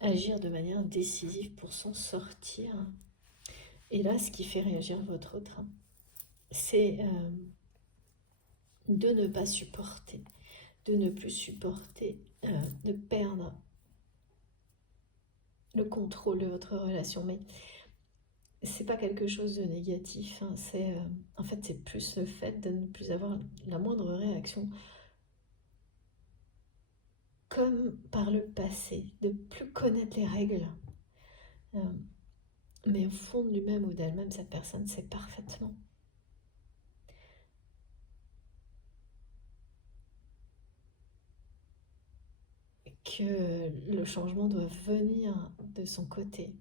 Agir de manière décisive pour s'en sortir. Et là, ce qui fait réagir votre autre, c'est de ne pas supporter, de ne plus supporter, de perdre le contrôle de votre relation. Mais c'est pas quelque chose de négatif, hein. C'est en fait c'est plus le fait de ne plus avoir la moindre réaction comme par le passé, de plus connaître les règles. Euh, mais au fond de lui-même ou d'elle-même, cette personne sait parfaitement que le changement doit venir de son côté.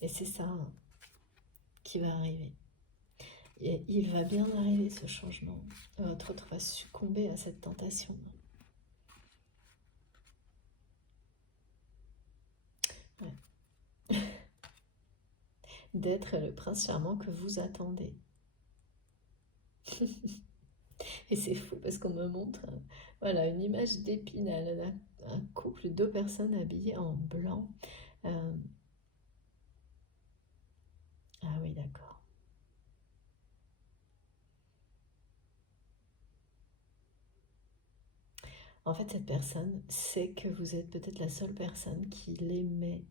Et c'est ça, hein, qui va arriver. Et il va bien arriver ce changement. Votre autre va succomber à cette tentation. Ouais. D'être le prince charmant que vous attendez. Et c'est fou parce qu'on me montre voilà, une image d'Épinal, un couple, deux personnes habillées en blanc. Euh, ah oui, d'accord. En fait, cette personne sait que vous êtes peut-être la seule personne qui l'aimait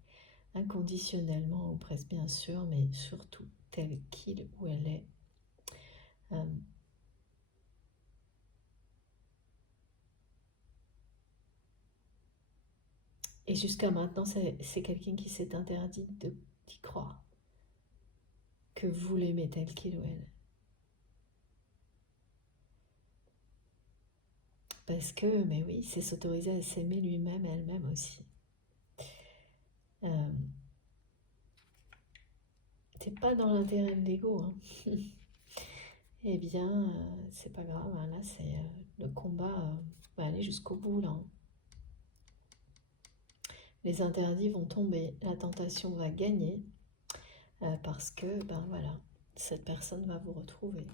inconditionnellement, ou presque bien sûr, mais surtout tel qu'il ou elle est. Euh, et jusqu'à maintenant, c'est quelqu'un qui s'est interdit d'y croire, que vous l'aimez tel qu'il ou elle. Parce que, mais oui, c'est s'autoriser à s'aimer lui-même, elle-même aussi. Euh, c'est pas dans l'intérêt de l'ego, hein. Eh bien, c'est pas grave, hein, là, c'est le combat va aller jusqu'au bout, là, hein. Les interdits vont tomber, la tentation va gagner, parce que, ben voilà, cette personne va vous retrouver.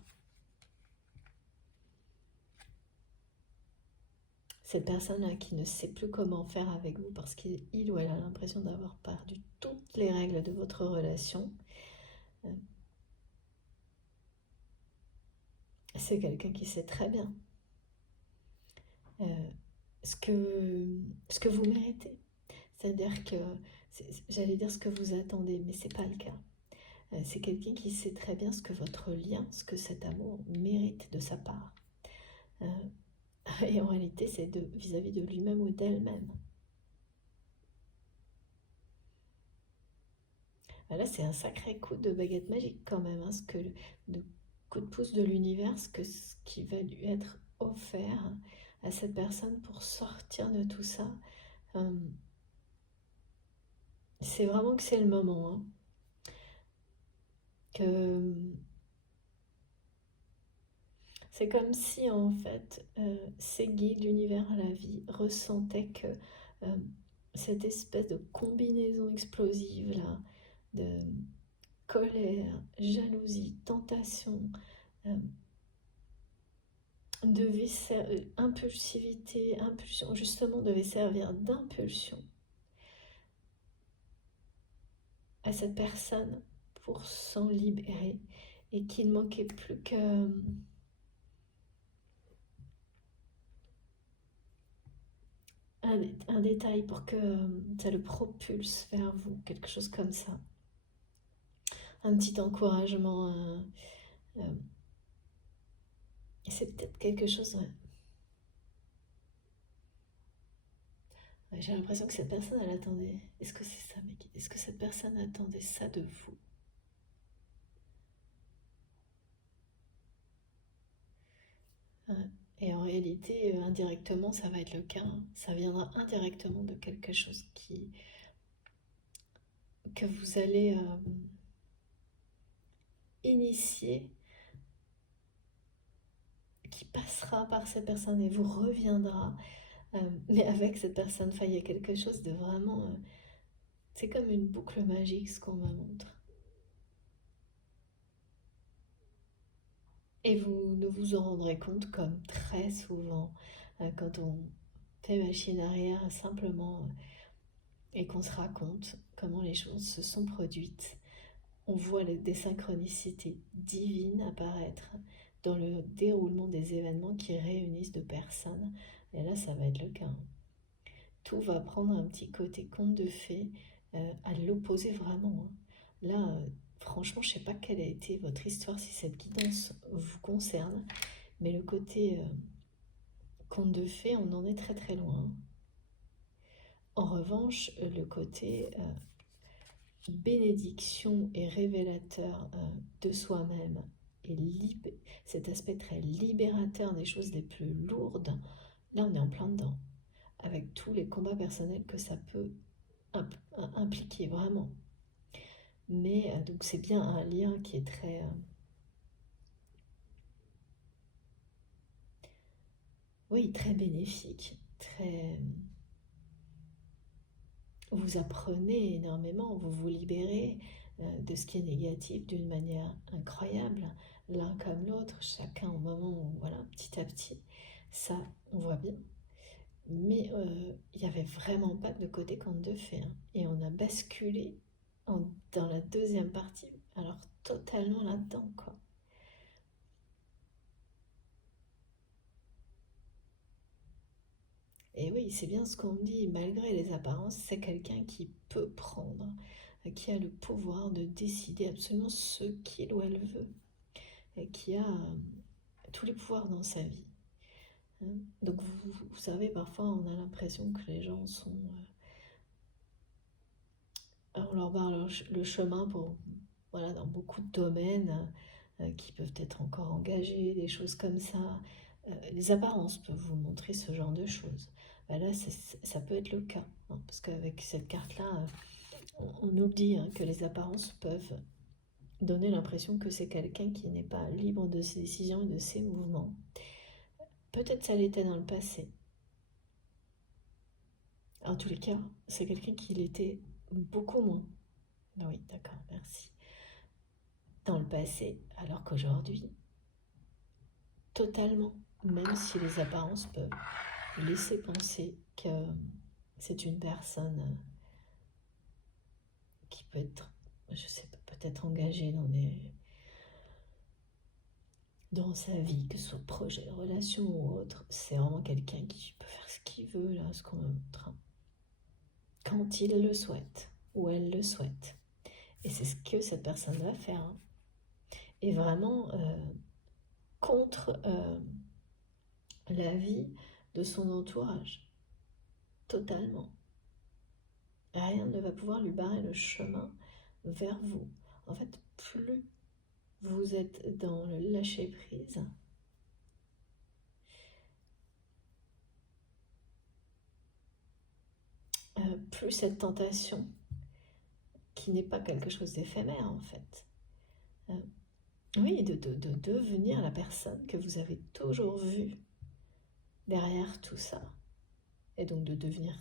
Cette personne-là qui ne sait plus comment faire avec vous parce qu'il ou elle a l'impression d'avoir perdu toutes les règles de votre relation, euh, c'est quelqu'un qui sait très bien euh, ce que vous méritez. C'est-à-dire que, j'allais dire ce que vous attendez, mais c'est pas le cas. C'est quelqu'un qui sait très bien ce que votre lien, ce que cet amour mérite de sa part. Euh, et en réalité, c'est vis-à-vis de lui-même ou d'elle-même. Là, c'est un sacré coup de baguette magique quand même, hein, de coup de pouce de l'univers, ce qui va lui être offert à cette personne pour sortir de tout ça. Euh, c'est vraiment que c'est le moment, hein, que c'est comme si en fait ces guides, l'univers, la vie ressentaient que euh, cette espèce de combinaison explosive là, de colère, jalousie, tentation, euh, impulsivité, impulsion, justement devait servir d'impulsion à cette personne pour s'en libérer et qu'il ne manquait plus qu'un un détail pour que ça le propulse vers vous, quelque chose comme ça. Un petit encouragement. Euh, c'est peut-être quelque chose. Ouais. Ouais, j'ai l'impression que cette personne, elle attendait. Est-ce que c'est ça, mec? Est-ce que cette personne attendait ça de vous? Ouais. Et en réalité, indirectement, ça va être le cas, hein. Ça viendra indirectement de quelque chose que vous allez initier, qui passera par cette personne et vous reviendra. Mais avec cette personne, enfin, il y a quelque chose de vraiment. C'est comme une boucle magique ce qu'on me montre. Et vous ne vous en rendrez compte comme très souvent quand on fait machine arrière simplement et qu'on se raconte comment les choses se sont produites. On voit des synchronicités divines apparaître dans le déroulement des événements qui réunissent deux personnes. Et là, ça va être le cas. Tout va prendre un petit côté conte de fées à l'opposé vraiment, hein. Là, franchement, je ne sais pas quelle a été votre histoire, si cette guidance vous concerne, mais le côté conte de fées, on en est très très loin. En revanche, le côté bénédiction et révélateur de soi-même et cet aspect très libérateur des choses les plus lourdes, là on est en plein dedans, avec tous les combats personnels que ça peut impliquer vraiment. Mais donc c'est bien un lien qui est très oui, très bénéfique, très vous apprenez énormément, vous vous libérez de ce qui est négatif d'une manière incroyable, l'un comme l'autre, chacun au moment où, voilà, petit à petit, ça, on voit bien. Mais il n'y avait vraiment pas de côté conte de fées, hein. Et on a basculé dans la deuxième partie, alors totalement là-dedans, quoi. Et oui, c'est bien ce qu'on me dit, malgré les apparences, c'est quelqu'un qui peut prendre, qui a le pouvoir de décider absolument ce qu'il ou elle veut, et qui a tous les pouvoirs dans sa vie, hein. Donc vous savez, parfois on a l'impression que les gens sont... on leur barre le chemin pour, voilà, dans beaucoup de domaines qui peuvent être encore engagés, des choses comme ça. Les apparences peuvent vous montrer ce genre de choses. Ben là, ça peut être le cas, hein, parce qu'avec cette carte-là, on oublie, hein, que les apparences peuvent donner l'impression que c'est quelqu'un qui n'est pas libre de ses décisions et de ses mouvements. Peut-être ça l'était dans le passé. En tous les cas, c'est quelqu'un qui l'était beaucoup moins. Oui, d'accord, merci. Dans le passé, alors qu'aujourd'hui, totalement, même si les apparences peuvent laisser penser que c'est une personne qui peut être, je sais pas, peut-être engagée dans sa vie, que ce soit projet, relation ou autre. C'est vraiment quelqu'un qui peut faire ce qu'il veut, là, ce qu'on montre, quand il le souhaite, ou elle le souhaite. Et c'est ce que cette personne va faire, hein. Et vraiment contre la vie de son entourage, totalement. Rien ne va pouvoir lui barrer le chemin vers vous. En fait, plus vous êtes dans le lâcher-prise, plus cette tentation qui n'est pas quelque chose d'éphémère en fait. Oui, de devenir la personne que vous avez toujours vue derrière tout ça. Et donc de devenir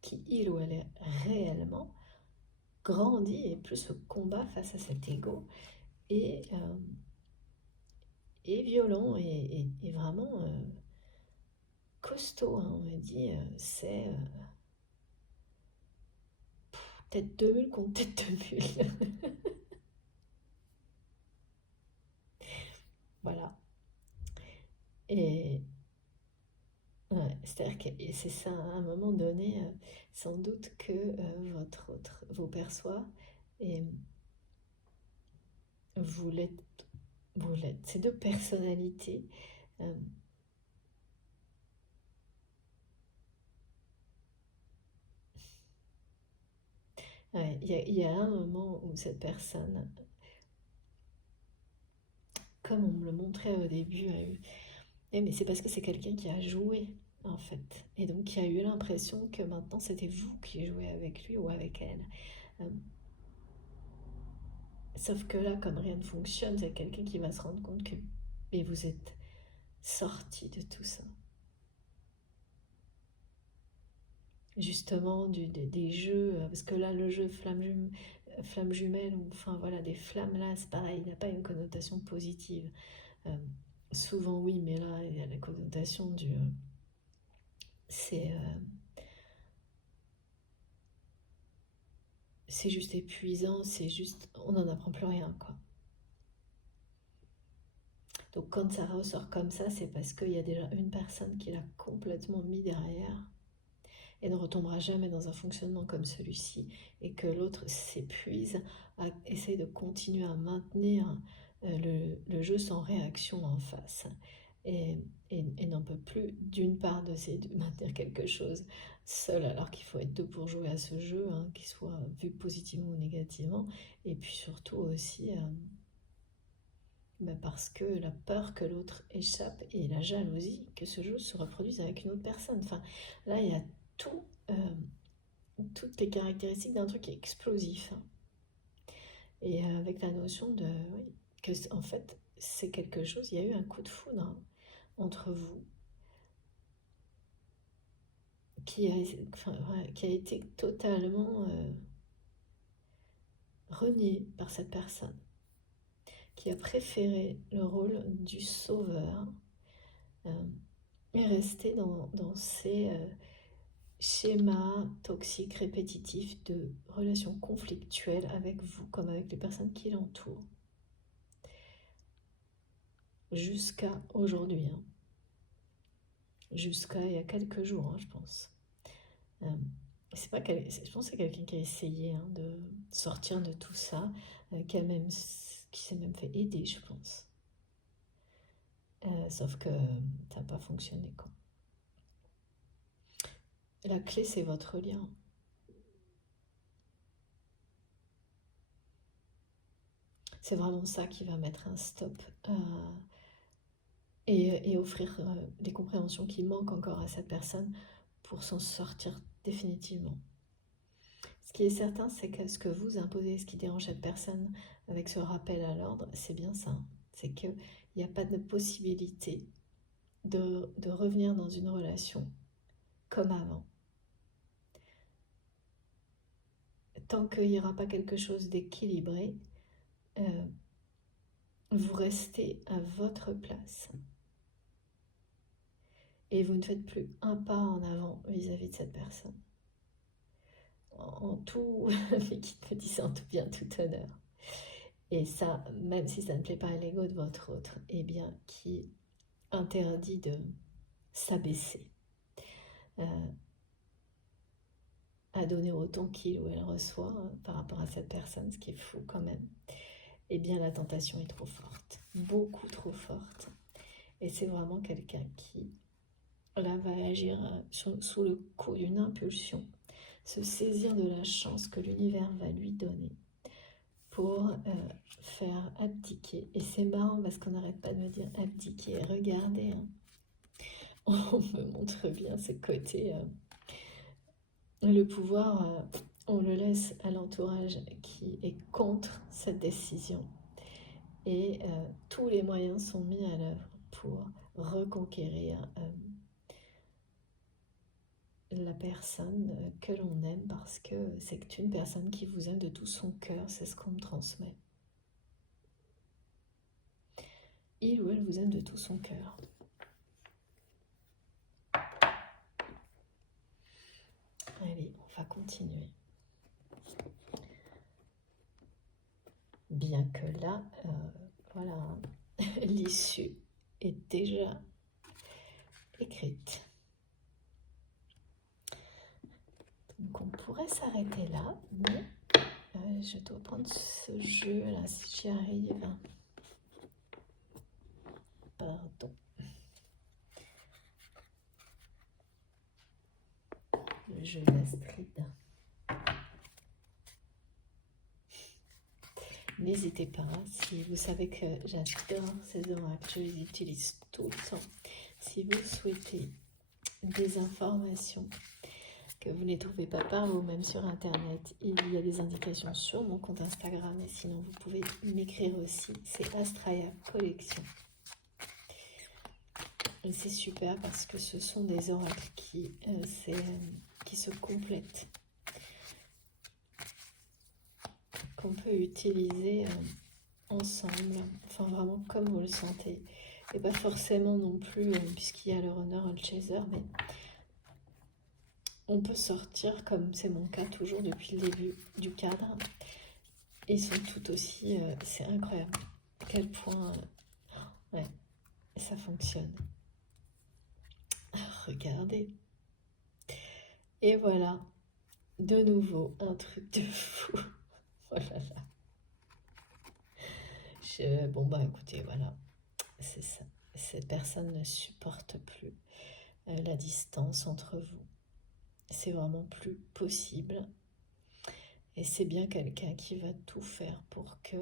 qui il ou elle est réellement, grandit et plus se combat face à cet ego et, violent et vraiment costaud. Hein, on me dit, c'est tête de mule contre tête de mule. Voilà. Et ouais, c'est-à-dire que et c'est ça, à un moment donné, sans doute que votre autre vous perçoit et vous l'êtes, ces deux personnalités. euh, ouais, il y a un moment où cette personne, comme on me le montrait au début, a eu. Mais c'est parce que c'est quelqu'un qui a joué, en fait. Et donc qui a eu l'impression que maintenant c'était vous qui jouez avec lui ou avec elle. Euh, Sauf que là, comme rien ne fonctionne, c'est quelqu'un qui va se rendre compte que mais vous êtes sorti de tout ça. Justement, des jeux, parce que là, le jeu flamme jumelle, ou enfin voilà, des flammes là, c'est pareil, il n'a pas une connotation positive. Euh, Souvent, oui, mais là, il y a la connotation du. C'est. C'est juste épuisant, c'est juste. On n'en apprend plus rien, quoi. Donc quand ça ressort comme ça, c'est parce qu'il y a déjà une personne qui l'a complètement mis derrière et ne retombera jamais dans un fonctionnement comme celui-ci, et que l'autre s'épuise à essayer de continuer à maintenir le jeu sans réaction en face. Et, n'en peut plus, d'une part, d'essayer de maintenir quelque chose seul, alors qu'il faut être deux pour jouer à ce jeu, hein, qu'il soit vu positivement ou négativement, et puis surtout aussi parce que la peur que l'autre échappe et la jalousie que ce jeu se reproduise avec une autre personne. Enfin, là, il y a tout, toutes les caractéristiques d'un truc explosif. Et avec la notion de, oui, que en fait, c'est quelque chose, il y a eu un coup de foudre, hein, entre vous qui a, enfin, ouais, qui a été totalement renié par cette personne, qui a préféré le rôle du sauveur euh, et rester dans ses schémas toxiques répétitifs de relations conflictuelles avec vous comme avec les personnes qui l'entourent. Jusqu'à aujourd'hui, hein. Jusqu'à il y a quelques jours, hein, je pense. Euh, c'est pas je pense que c'est quelqu'un qui a essayé, hein, de sortir de tout ça, qui s'est même fait aider, je pense. Sauf que ça n'a pas fonctionné, quoi. La clé, c'est votre lien. C'est vraiment ça qui va mettre un stop et offrir les compréhensions qui manquent encore à cette personne pour s'en sortir définitivement. Ce qui est certain, c'est que ce que vous imposez, ce qui dérange cette personne avec ce rappel à l'ordre, c'est bien ça. C'est qu'il n'y a pas de possibilité de revenir dans une relation comme avant. Tant qu'il n'y aura pas quelque chose d'équilibré, vous restez à votre place. Et vous ne faites plus un pas en avant vis-à-vis de cette personne. En tout, mais qui me dit ça en tout bien, tout honneur. Et ça, même si ça ne plaît pas à l'ego de votre autre, eh bien, qui interdit de s'abaisser, euh, à donner autant qu'il ou elle reçoit, par rapport à cette personne, ce qui est fou quand même, eh bien la tentation est trop forte, beaucoup trop forte. Et c'est vraiment quelqu'un qui, là, va agir sous le coup d'une impulsion, se saisir de la chance que l'univers va lui donner pour faire abdiquer. Et c'est marrant parce qu'on n'arrête pas de me dire abdiquer. Regardez, hein, on me montre bien ce côté, le pouvoir on le laisse à l'entourage qui est contre cette décision. Et tous les moyens sont mis à l'œuvre pour reconquérir la personne que l'on aime, parce que c'est une personne qui vous aime de tout son cœur, c'est ce qu'on me transmet. Il ou elle vous aime de tout son cœur. Allez, on va continuer. Bien que là, voilà, l'issue est déjà écrite. Donc on pourrait s'arrêter là, mais je dois prendre ce jeu là si j'y arrive. Pardon. Le jeu d'Astrid. N'hésitez pas, si vous savez que j'adore ces oracles, je les utilise tout le temps. Si vous souhaitez des informations que vous ne les trouvez pas par vous-même sur internet, il y a des indications sur mon compte Instagram, et sinon vous pouvez m'écrire aussi, c'est Astraya Collection. Et c'est super parce que ce sont des oracles qui se complètent, qu'on peut utiliser ensemble, enfin vraiment comme vous le sentez, et pas forcément non plus, puisqu'il y a le runner et le chaser, mais on peut sortir, comme c'est mon cas toujours depuis le début du cadre. Ils sont tout aussi, c'est incroyable à quel point ouais, ça fonctionne. Regardez. Et voilà, de nouveau, un truc de fou. Oh là là. Bon bah écoutez, voilà, c'est ça. Cette personne ne supporte plus la distance entre vous. C'est vraiment plus possible. Et c'est bien quelqu'un qui va tout faire pour que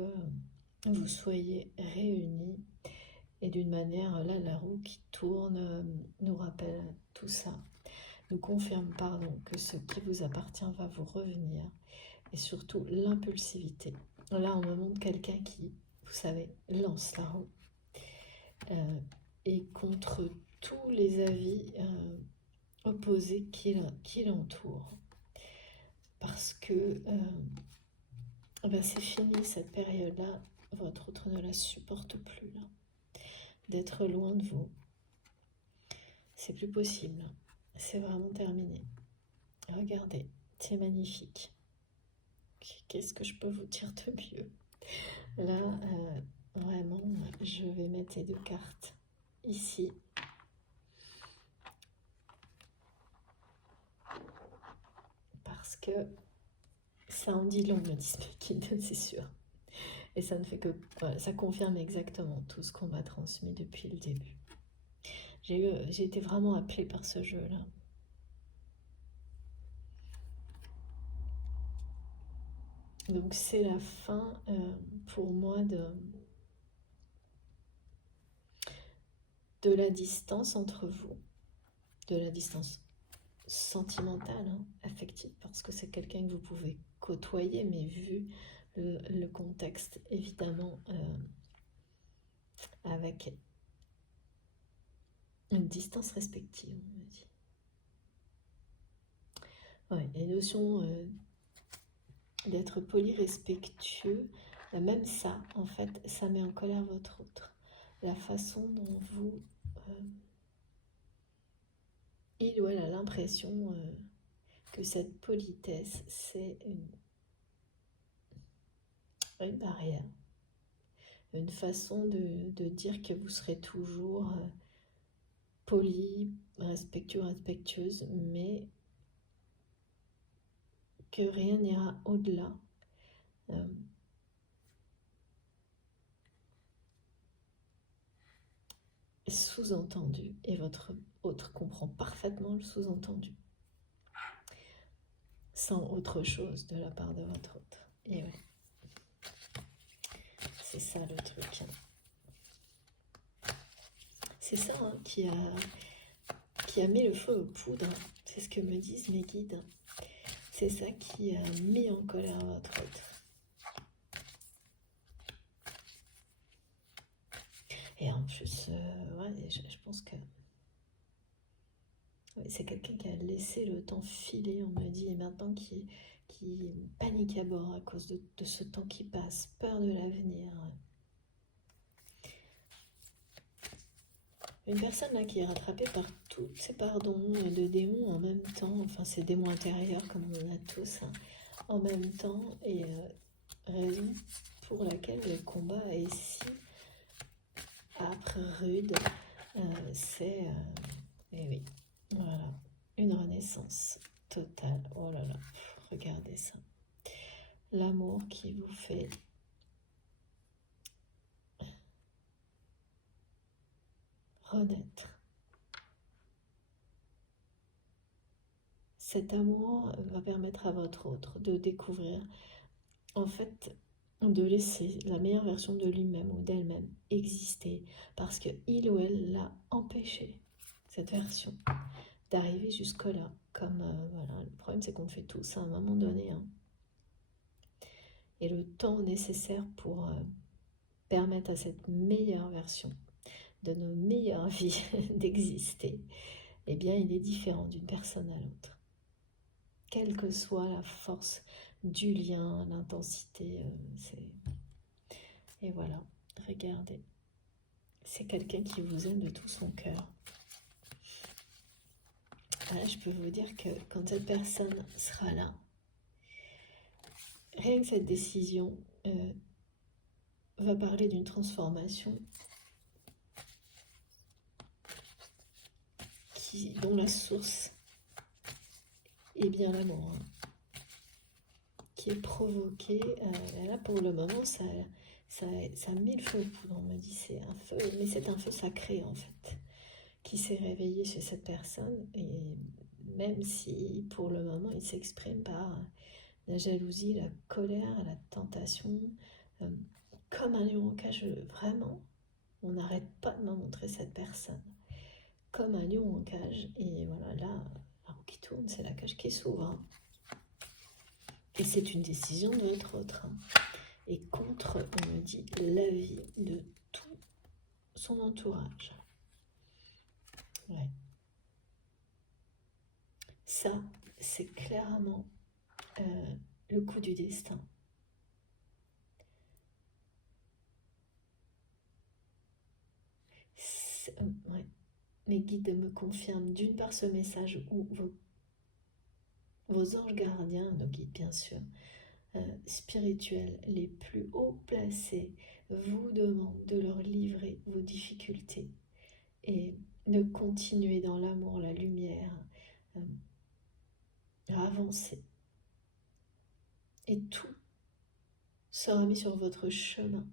vous soyez réunis. Et d'une manière, là, la roue qui tourne nous rappelle tout ça. Nous confirme, pardon, que ce qui vous appartient va vous revenir. Et surtout, l'impulsivité. Là, on me montre quelqu'un qui, vous savez, lance la roue. Et contre tous les avis opposés qui l'entourent. Parce que ben c'est fini cette période-là. Votre autre ne la supporte plus, là. D'être loin de vous. C'est plus possible. C'est vraiment terminé. Regardez, c'est magnifique. Qu'est-ce que je peux vous dire de mieux? Là, vraiment, je vais mettre les deux cartes ici. Parce que ça en dit long, me disent mes guides, c'est sûr. Et ça ne fait que... Voilà, ça confirme exactement tout ce qu'on m'a transmis depuis le début. J'ai été vraiment appelée par ce jeu-là. Donc c'est la fin pour moi de la distance entre vous, de la distance sentimentale, hein, affective, parce que c'est quelqu'un que vous pouvez côtoyer, mais vu le contexte, évidemment, avec une distance respective, on me dit. Ouais, les notions d'être poli, respectueux, même ça, en fait, ça met en colère votre autre. La façon dont vous... il ou elle a l'impression que cette politesse, c'est une barrière. Une façon de dire que vous serez toujours poli, respectueux, respectueuse, mais que rien n'ira au-delà. Sous-entendu, et votre autre comprend parfaitement le sous-entendu, sans autre chose de la part de votre autre. Et ouais, c'est ça le truc. C'est ça hein, qui a mis le feu aux poudres, c'est ce que me disent mes guides. C'est ça qui a mis en colère votre autre. Et en plus, ouais, je pense que ouais, c'est quelqu'un qui a laissé le temps filer, on me dit, et maintenant qui panique à bord à cause de ce temps qui passe, peur de l'avenir. Une personne là qui est rattrapée par tous ces pardons de démons en même temps, enfin ces démons intérieurs comme on en a tous, hein, en même temps, et raison pour laquelle le combat est si âpre, rude, c'est... et oui, voilà, une renaissance totale. Oh là là, regardez ça. L'amour qui vous fait renaître. Cet amour va permettre à votre autre de découvrir, en fait, de laisser la meilleure version de lui-même ou d'elle-même exister parce que il ou elle l'a empêché, cette version, d'arriver jusque-là. Comme, voilà, le problème c'est qu'on le fait tous à un moment donné. Hein. Et le temps nécessaire pour permettre à cette meilleure version de nos meilleures vies d'exister, eh bien il est différent d'une personne à l'autre. Quelle que soit la force du lien, l'intensité, et voilà, regardez. C'est quelqu'un qui vous aime de tout son cœur. Voilà, je peux vous dire que quand cette personne sera là, rien que cette décision va parler d'une transformation dont la source est bien l'amour, hein, qui est provoquée. Là, pour le moment, ça met le feu aux poudres. On me dit c'est un feu, mais c'est un feu sacré en fait, qui s'est réveillé chez cette personne. Et même si pour le moment, il s'exprime par la jalousie, la colère, la tentation, comme un lion en cage, vraiment, on n'arrête pas de me montrer cette personne comme un lion en cage, et voilà, là, la roue qui tourne, c'est la cage qui s'ouvre, hein. Et c'est une décision de votre autre, hein. Et contre, on me dit, l'avis de tout son entourage. Ouais. Ça, c'est clairement le coup du destin. Ouais. Mes guides me confirment d'une part ce message où vos anges gardiens, nos guides bien sûr, spirituels les plus haut placés, vous demandent de leur livrer vos difficultés et de continuer dans l'amour, la lumière, à avancer. Et tout sera mis sur votre chemin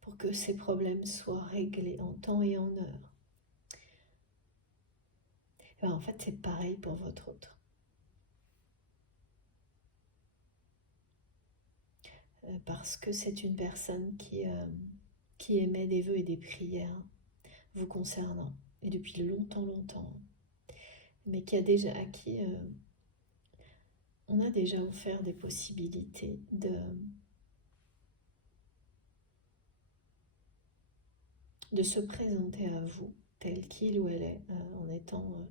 pour que ces problèmes soient réglés en temps et en heure. Et en fait, c'est pareil pour votre autre. Parce que c'est une personne qui émet des vœux et des prières vous concernant, et depuis longtemps, mais qui a déjà acquis, on a déjà offert des possibilités de se présenter à vous tel qu'il ou elle est, en étant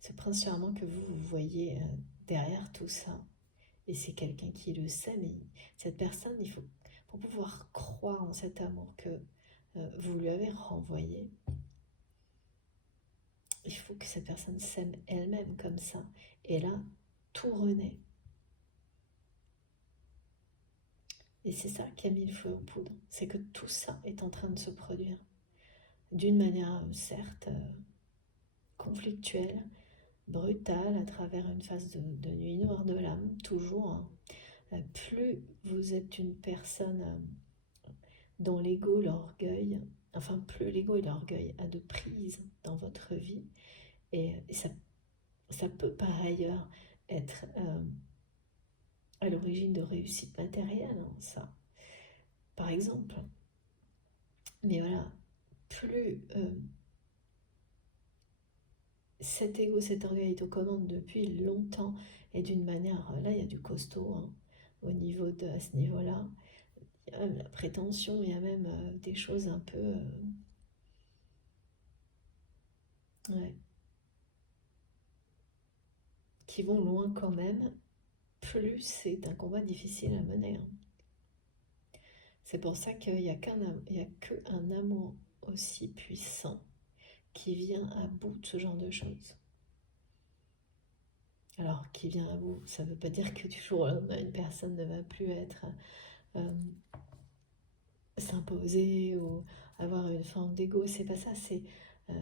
ce prince charmant que vous voyez derrière tout ça. Et c'est quelqu'un qui le sait, mais cette personne, il faut, pour pouvoir croire en cet amour que vous lui avez renvoyé, il faut que cette personne s'aime elle-même comme ça. Et là, tout renaît. Et c'est ça qui a mis le feu aux poudres. C'est que tout ça est en train de se produire. D'une manière, certes, conflictuelle, brutale, à travers une phase de nuit noire de l'âme, toujours. Hein. Plus vous êtes une personne dont l'ego, l'orgueil, enfin plus l'ego et l'orgueil a de prise dans votre vie, et ça peut par ailleurs être à l'origine de réussite matérielle, hein, ça, par exemple. Mais voilà, plus cet ego, cet orgueil est aux commandes depuis longtemps et d'une manière, là il y a du costaud hein, au niveau à ce niveau-là. Il y a même la prétention, il y a même des choses un peu... ouais, qui vont loin quand même, plus c'est un combat difficile à mener. Hein. C'est pour ça qu'il n'y a qu'un amour aussi puissant qui vient à bout de ce genre de choses. Alors, qui vient à bout, ça ne veut pas dire que du jour au lendemain, une personne ne va plus être s'imposer ou avoir une forme d'ego. C'est pas ça, c'est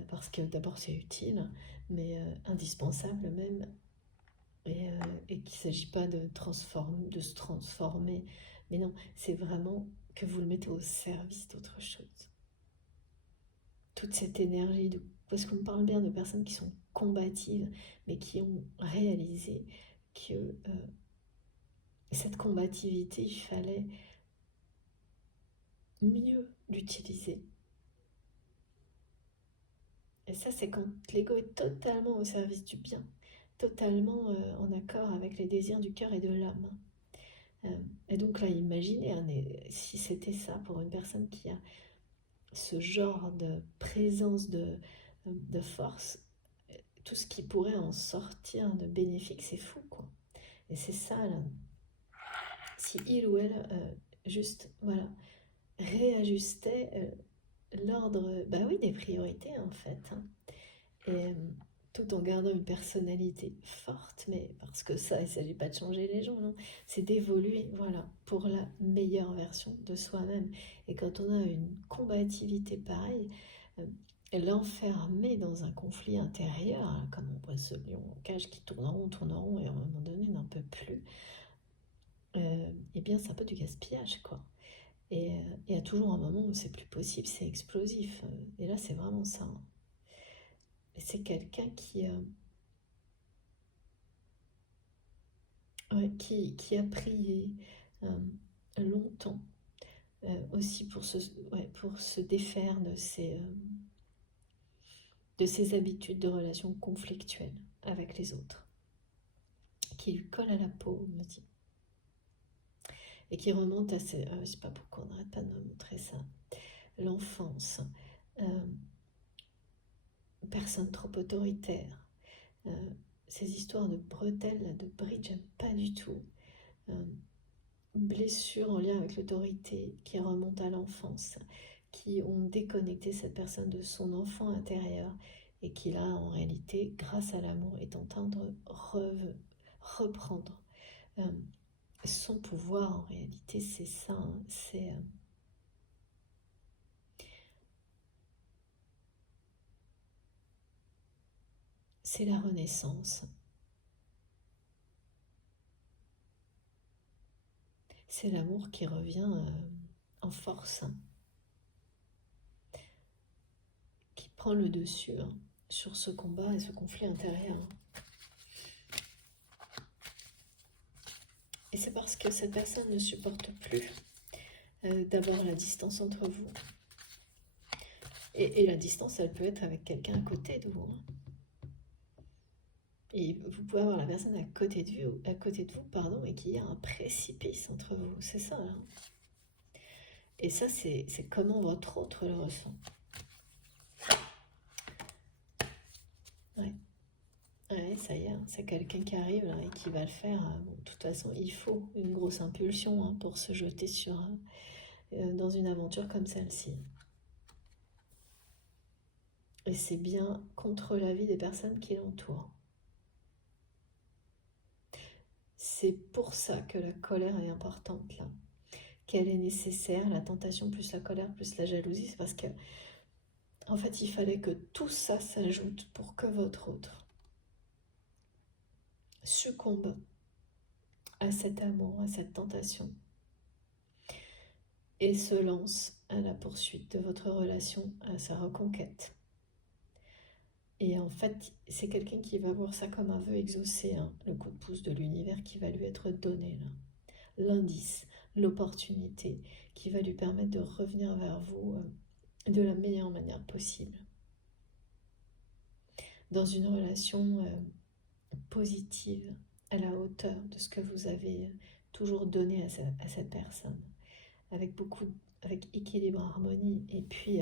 parce que d'abord c'est utile, mais indispensable même, et qu'il ne s'agit pas de se transformer. Mais non, c'est vraiment que vous le mettez au service d'autre chose. Toute cette énergie, parce qu'on parle bien de personnes qui sont combatives, mais qui ont réalisé que cette combativité, il fallait mieux l'utiliser. Et ça, c'est quand l'ego est totalement au service du bien, totalement en accord avec les désirs du cœur et de l'âme. Et donc là, imaginez si c'était ça pour une personne qui a ce genre de présence, de force, tout ce qui pourrait en sortir de bénéfique, c'est fou, quoi. Et c'est ça, là. Si il ou elle, juste, voilà, réajustait l'ordre, bah oui, des priorités, en fait. Hein. Et tout en gardant une personnalité forte, mais parce que ça, il ne s'agit pas de changer les gens, non. C'est d'évoluer, voilà, pour la meilleure version de soi-même. Et quand on a une combativité pareille, l'enfermer dans un conflit intérieur, hein, comme on voit ce lion en cage qui tourne en rond, et à un moment donné n'en peut plus, eh bien c'est un peu du gaspillage, quoi. Et il y a toujours un moment où c'est plus possible, c'est explosif. Et là, c'est vraiment ça. Hein. Et c'est quelqu'un qui a prié longtemps aussi pour se défaire de ses habitudes de relations conflictuelles avec les autres, qui lui collent à la peau, on me dit. Et qui remonte à je ne sais pas pourquoi on n'arrête pas de me montrer ça, l'enfance, personne trop autoritaire, ces histoires de bretelles, là, de bridge, j'aime pas du tout. Blessures en lien avec l'autorité qui remontent à l'enfance, qui ont déconnecté cette personne de son enfant intérieur et qui là, en réalité, grâce à l'amour, est en train de reprendre son pouvoir. En réalité, c'est ça, hein, c'est la renaissance. C'est l'amour qui revient en force, hein, qui prend le dessus hein, sur ce combat et ce conflit intérieur. Et c'est parce que cette personne ne supporte plus d'avoir la distance entre vous. Et la distance, elle peut être avec quelqu'un à côté de vous. Hein. Et vous pouvez avoir la personne à côté de vous, pardon, et qu'il y a un précipice entre vous. C'est ça. Hein. Et ça, c'est comment votre autre le ressent. Ouais. Ouais, ça y est, hein, c'est quelqu'un qui arrive là, et qui va le faire. Bon, de toute façon, il faut une grosse impulsion hein, pour se jeter dans une aventure comme celle-ci. Et c'est bien contre la vie des personnes qui l'entourent. C'est pour ça que la colère est importante là. Qu'elle est nécessaire, la tentation plus la colère plus la jalousie, c'est parce que en fait il fallait que tout ça s'ajoute pour que votre autre succombe à cet amour, à cette tentation et se lance à la poursuite de votre relation, à sa reconquête. Et en fait, c'est quelqu'un qui va voir ça comme un vœu exaucé, hein, le coup de pouce de l'univers qui va lui être donné là. L'indice, l'opportunité qui va lui permettre de revenir vers vous de la meilleure manière possible. dans une relation positive, à la hauteur de ce que vous avez toujours donné à cette personne, avec avec équilibre, harmonie, et puis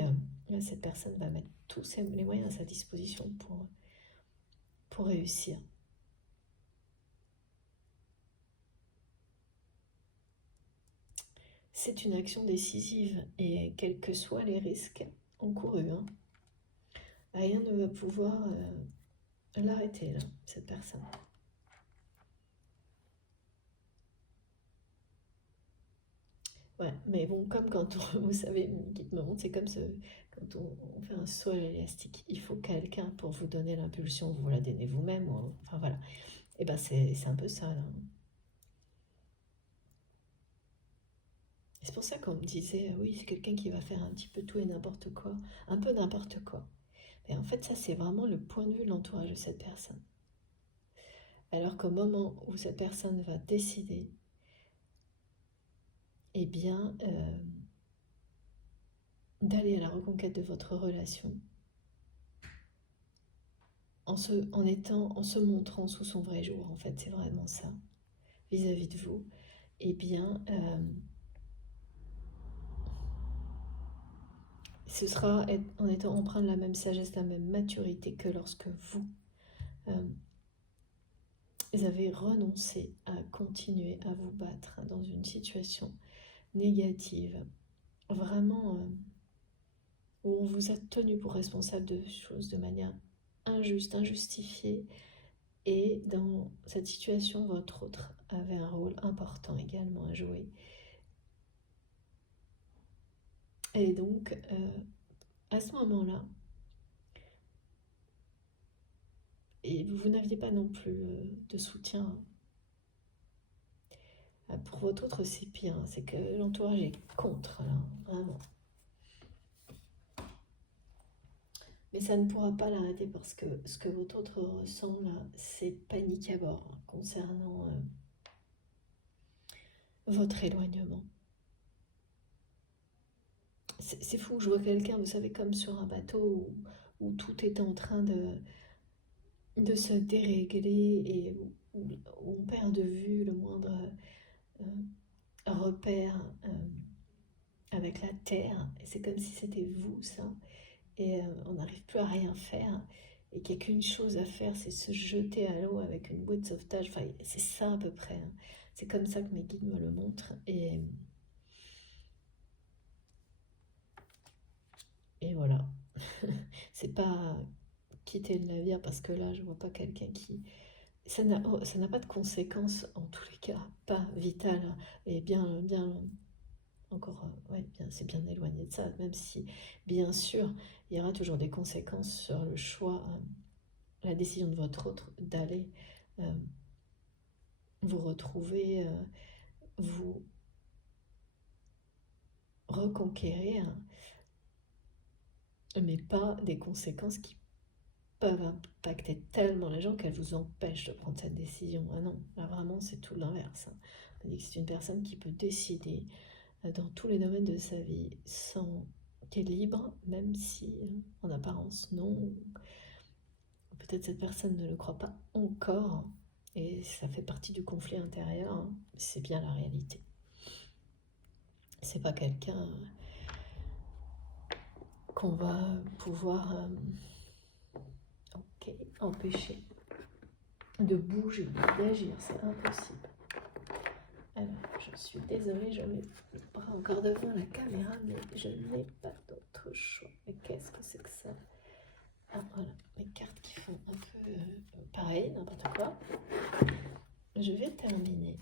cette personne va mettre tous les moyens à sa disposition pour réussir. C'est une action décisive, et quels que soient les risques encourus, hein, rien ne va pouvoir l'arrêter, là, cette personne. Ouais, mais bon, comme quand on, vous savez, mon guide me montre, c'est comme quand on fait un saut à l'élastique. Il faut quelqu'un pour vous donner l'impulsion, vous la donnez vous-même, enfin voilà. Et ben c'est un peu ça, là. C'est pour ça qu'on me disait, oui, c'est quelqu'un qui va faire un petit peu tout et n'importe quoi, un peu n'importe quoi. Et en fait, ça, c'est vraiment le point de vue de l'entourage de cette personne. Alors qu'au moment où cette personne va décider, eh bien, d'aller à la reconquête de votre relation, en se montrant sous son vrai jour, en fait, c'est vraiment ça, vis-à-vis de vous, eh bien, ce sera en étant empreint de la même sagesse, la même maturité que lorsque vous avez renoncé à continuer à vous battre dans une situation négative, vraiment où on vous a tenu pour responsable de choses de manière injuste, injustifiée, et dans cette situation, votre autre avait un rôle important également à jouer. Et donc, à ce moment-là, et vous n'aviez pas non plus de soutien. Pour votre autre, c'est pire, c'est que l'entourage est contre, là, vraiment. Mais ça ne pourra pas l'arrêter, parce que ce que votre autre ressent, là, c'est panique à bord concernant votre éloignement. C'est fou, je vois quelqu'un, vous savez, comme sur un bateau où tout est en train de se dérégler, et où on perd de vue le moindre repère avec la terre. Et c'est comme si c'était vous, ça. Et on n'arrive plus à rien faire. Et qu'il n'y a qu'une chose à faire, c'est se jeter à l'eau avec une bouée de sauvetage. Enfin, c'est ça à peu près, hein. C'est comme ça que mes guides me le montrent. Et voilà. C'est pas quitter le navire, parce que là, je vois pas quelqu'un qui... Ça n'a pas de conséquences, en tous les cas, pas vitales, et bien encore, ouais, c'est bien éloigné de ça, même si, bien sûr, il y aura toujours des conséquences sur le choix, la décision de votre autre d'aller vous retrouver, vous reconquérir, mais pas des conséquences qui peuvent impacter tellement les gens qu'elles vous empêchent de prendre cette décision. Ah non, là vraiment c'est tout l'inverse, hein. On dit que c'est une personne qui peut décider dans tous les domaines de sa vie, qui est libre, même si en apparence non. Peut-être cette personne ne le croit pas encore, et ça fait partie du conflit intérieur, hein. C'est bien la réalité. C'est pas quelqu'un qu'on va pouvoir empêcher de bouger, d'agir, c'est impossible. Alors, je suis désolée, je mets le bras encore devant la caméra, mais je n'ai pas d'autre choix. Mais qu'est-ce que c'est que ça? Ah voilà, mes cartes qui font un peu pareil, n'importe quoi. Je vais terminer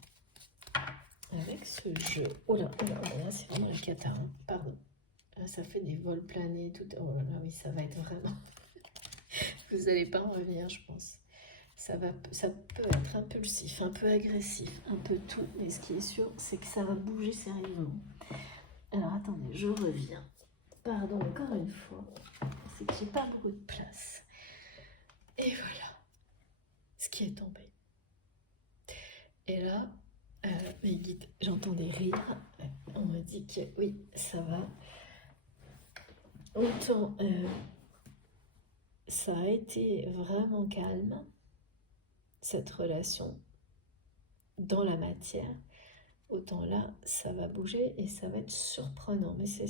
avec ce jeu. Oh là, c'est vraiment la cata, hein. Pardon. Là, ça fait des vols planés, tout. Oh là là, oui, ça va être vraiment... Vous n'allez pas en revenir, je pense. Ça peut être impulsif, un peu agressif, un peu tout, mais ce qui est sûr, c'est que ça va bouger sérieusement. Alors attendez, je reviens. Pardon encore une fois, c'est que j'ai pas beaucoup de place. Et voilà ce qui est tombé. Et là, mes guides, j'entends des rires. On me dit que oui, ça va. Autant ça a été vraiment calme, cette relation, dans la matière, autant là, ça va bouger et ça va être surprenant. Mais c'est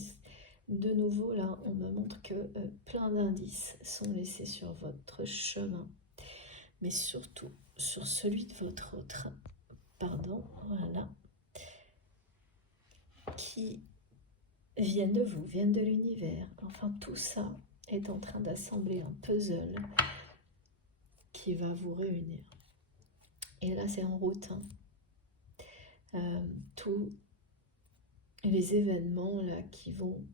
de nouveau, là, on me montre que plein d'indices sont laissés sur votre chemin, mais surtout sur celui de votre autre. Pardon, voilà. Qui viennent de vous, viennent de l'univers. Enfin, tout ça est en train d'assembler un puzzle qui va vous réunir. Et là, c'est en route. Tous les événements là qui vont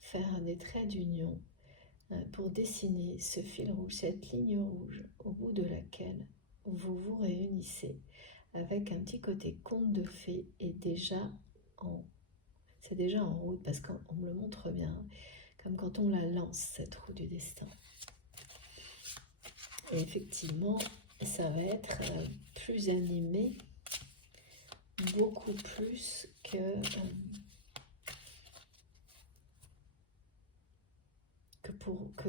faire des traits d'union pour dessiner ce fil rouge, cette ligne rouge au bout de laquelle vous vous réunissez avec un petit côté conte de fées et c'est déjà en route parce qu'on me le montre bien, comme quand on la lance, cette roue du destin. Et effectivement, ça va être plus animé, beaucoup plus que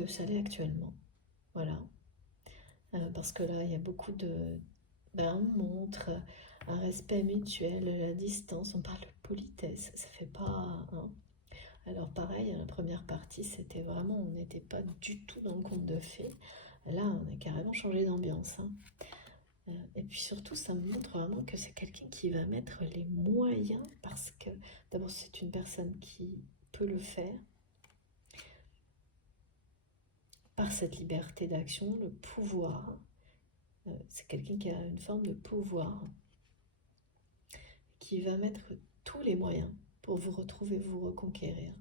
ça l'est actuellement. Voilà. Parce que là, il y a beaucoup de... on montre un respect mutuel, la distance, on parle de politesse, ça fait pas... Hein. Alors pareil, la première partie, c'était vraiment, on n'était pas du tout dans le conte de fées. Là, on a carrément changé d'ambiance. Hein. Et puis surtout, ça me montre vraiment que c'est quelqu'un qui va mettre les moyens, parce que d'abord, c'est une personne qui peut le faire, par cette liberté d'action, le pouvoir. C'est quelqu'un qui a une forme de pouvoir, qui va mettre tous les moyens pour vous retrouver, vous reconquérir.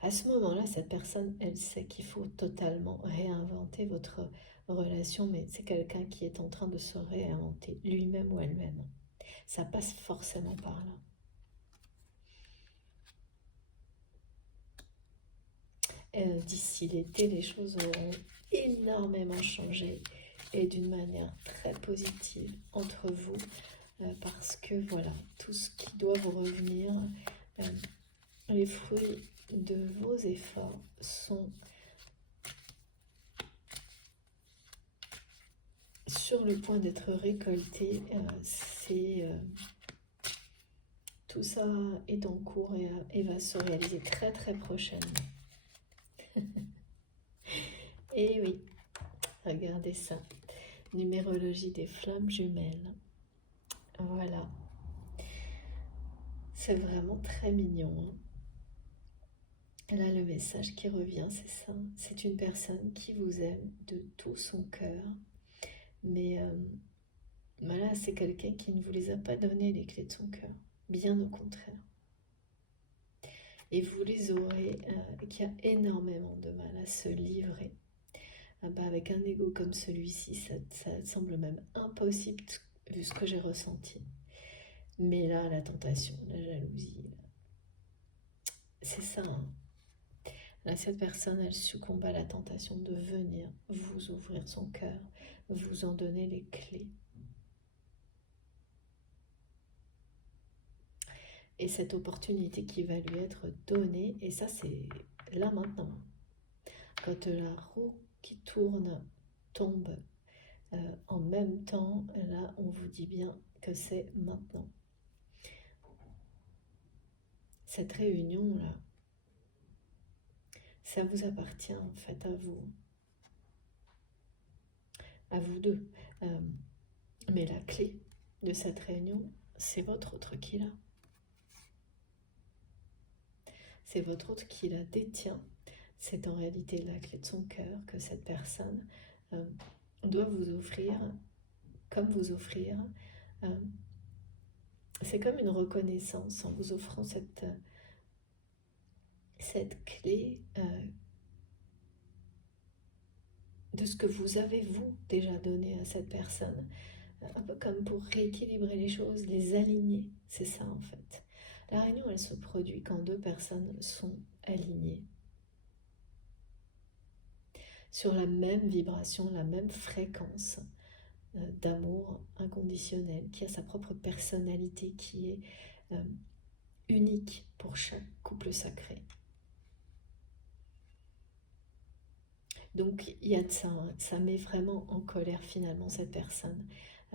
À ce moment-là, cette personne, elle sait qu'il faut totalement réinventer votre relation, mais c'est quelqu'un qui est en train de se réinventer, lui-même ou elle-même. Ça passe forcément par là. D'ici l'été, les choses auront énormément changé et d'une manière très positive entre vous, parce que voilà, tout ce qui doit vous revenir, les fruits de vos efforts sont sur le point d'être récoltés. Tout ça est en cours et va se réaliser très très prochainement. Et oui, regardez ça. Numérologie des flammes jumelles. Voilà. C'est vraiment très mignon. Hein. Là, le message qui revient, c'est ça. C'est une personne qui vous aime de tout son cœur. Mais voilà, c'est quelqu'un qui ne vous les a pas donné, les clés de son cœur. Bien au contraire. Et vous les aurez, qui a énormément de mal à se livrer. Avec un ego comme celui-ci, ça semble même impossible vu ce que j'ai ressenti. Mais là, la tentation, la jalousie, c'est ça. Hein. Là, cette personne, elle succombe à la tentation de venir vous ouvrir son cœur, vous en donner les clés. Et cette opportunité qui va lui être donnée, et ça, c'est là maintenant. Quand la roue qui tourne tombe en même temps, là, on vous dit bien que c'est maintenant. Cette réunion-là, ça vous appartient en fait à vous deux. Mais la clé de cette réunion, c'est votre autre qui l'a. C'est votre autre qui la détient. C'est en réalité la clé de son cœur que cette personne doit vous offrir, comme vous offrir. C'est comme une reconnaissance en vous offrant cette clé de ce que vous avez, vous, déjà donné à cette personne. Un peu comme pour rééquilibrer les choses, les aligner. C'est ça, en fait. La réunion, elle se produit quand deux personnes sont alignées sur la même vibration, la même fréquence d'amour inconditionnel, qui a sa propre personnalité, qui est unique pour chaque couple sacré. Donc il y a de ça, hein. Ça met vraiment en colère finalement cette personne,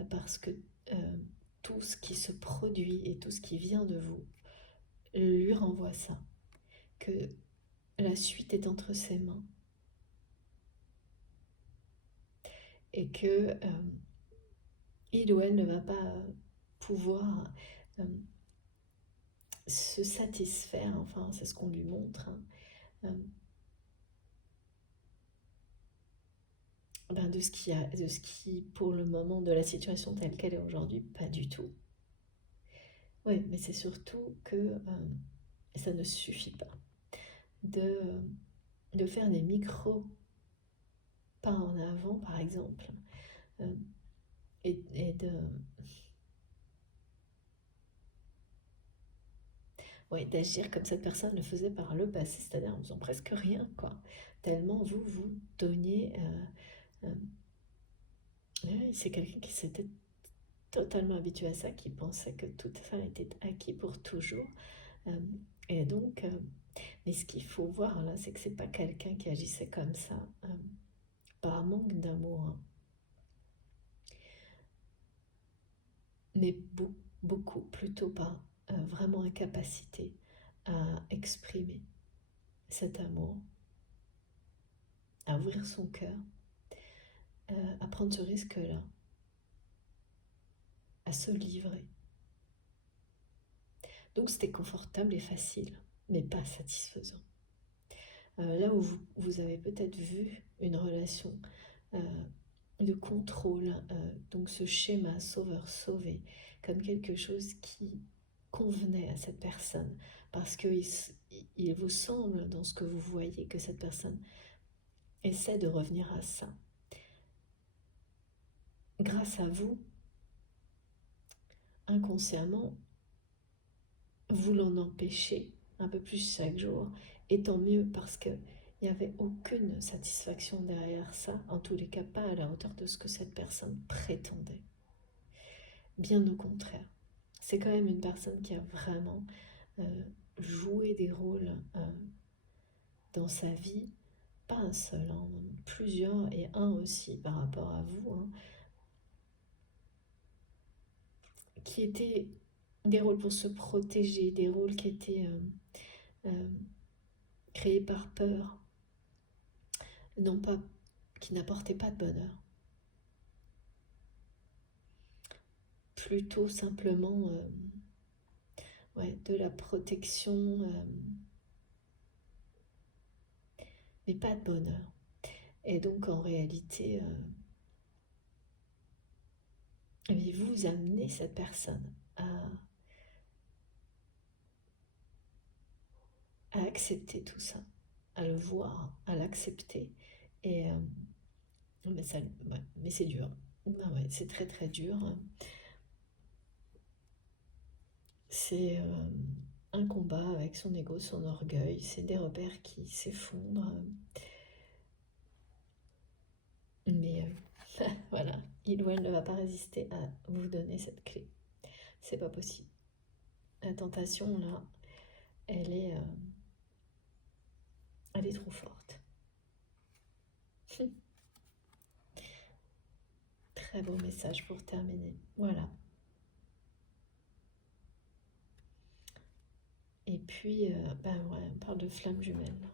parce que euh, tout ce qui se produit et tout ce qui vient de vous lui renvoie ça, que la suite est entre ses mains et que il ou elle ne va pas pouvoir euh, se satisfaire, enfin c'est ce qu'on lui montre, hein, ben de ce qui, pour le moment, de la situation telle qu'elle est aujourd'hui, pas du tout. Oui, mais c'est surtout que ça ne suffit pas de, de faire des micros pas en avant, par exemple, euh, et de, ouais, d'agir comme cette personne le faisait par le passé, c'est-à-dire en faisant presque rien, quoi. Tellement vous vous donniez. Ouais, c'est quelqu'un qui s'était totalement habitué à ça, qui pensait que tout ça était acquis pour toujours. Euh, et donc, mais ce qu'il faut voir là, c'est que c'est pas quelqu'un qui agissait comme ça, par manque d'amour, hein, mais beaucoup, plutôt par vraiment incapacité à exprimer cet amour, à ouvrir son cœur, à prendre ce risque-là, à se livrer. Donc c'était confortable et facile, mais pas satisfaisant. Là où vous avez peut-être vu une relation euh, de contrôle, donc ce schéma sauveur-sauvé, comme quelque chose qui convenait à cette personne, parce qu'il vous semble dans ce que vous voyez que cette personne essaie de revenir à ça. Grâce à vous, inconsciemment, vous l'en empêchez un peu plus chaque jour, et tant mieux parce que il n'y avait aucune satisfaction derrière ça, en tous les cas pas à la hauteur de ce que cette personne prétendait. Bien au contraire. C'est quand même une personne qui a vraiment joué des rôles dans sa vie, pas un seul, hein, plusieurs, et un aussi par rapport à vous, hein, qui étaient des rôles pour se protéger, des rôles qui étaient euh, créés par peur, non pas, qui n'apportaient pas de bonheur. Plutôt simplement ouais, de la protection, mais pas de bonheur. Et donc en réalité, vous amenez cette personne à accepter tout ça, à le voir, à l'accepter. Et mais, ça, ouais, mais c'est dur. Ah ouais, c'est très très dur. C'est un combat avec son ego, son orgueil. C'est des repères qui s'effondrent. Mais voilà, il ou elle ne va pas résister à vous donner cette clé. C'est pas possible. La tentation, là, elle est, euh, elle est trop forte. Très beau message pour terminer. Voilà. Et puis, ben ouais, on parle de flammes jumelles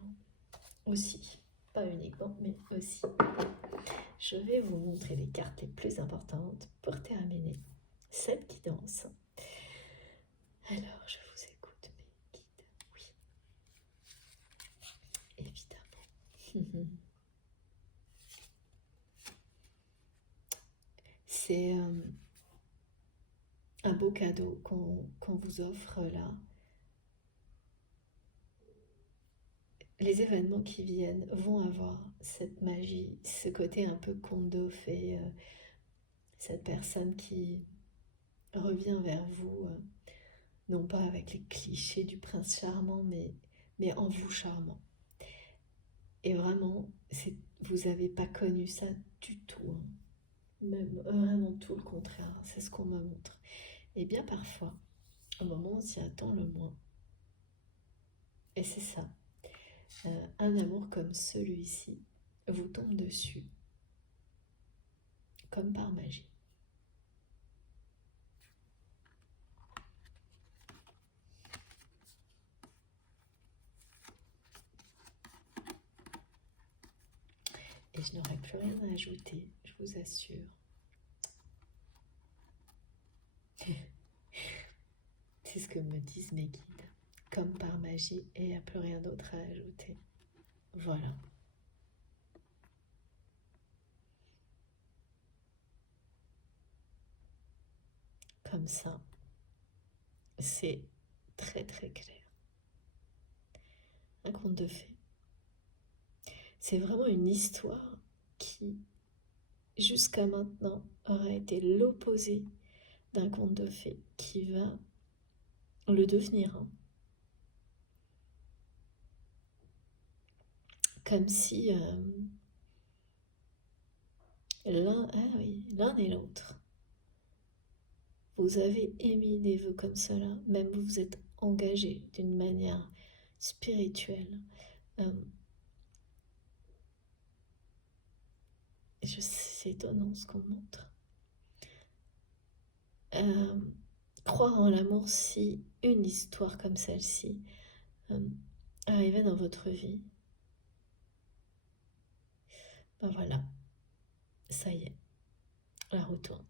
aussi. Pas uniquement, mais aussi. Je vais vous montrer les cartes les plus importantes pour terminer cette guidance. Alors, je vous écoute, mes guides. Oui, évidemment. C'est un beau cadeau qu'on vous offre là. Les événements qui viennent vont avoir cette magie, ce côté un peu conte de fées, cette personne qui revient vers vous, non pas avec les clichés du prince charmant, mais en vous charmant. Et vraiment, vous n'avez pas connu ça du tout, hein. Même vraiment tout le contraire, hein. C'est ce qu'on me montre. Et bien parfois, au moment où on s'y attend le moins, et c'est ça, un amour comme celui-ci vous tombe dessus, comme par magie. Et je n'aurai plus rien à ajouter, je vous assure. C'est ce que me disent mes guides, comme par magie, et il n'y a plus rien d'autre à ajouter. Voilà. Comme ça, c'est très très clair. Un conte de fées. C'est vraiment une histoire qui, jusqu'à maintenant, aurait été l'opposé d'un conte de fées, qui va le devenir. Comme si l'un et l'autre, vous avez émis des vœux comme cela, même vous vous êtes engagé d'une manière spirituelle. C'est étonnant ce qu'on montre. Croire en l'amour, si une histoire comme celle-ci arrivait dans votre vie, ben voilà, ça y est, la roue tourne.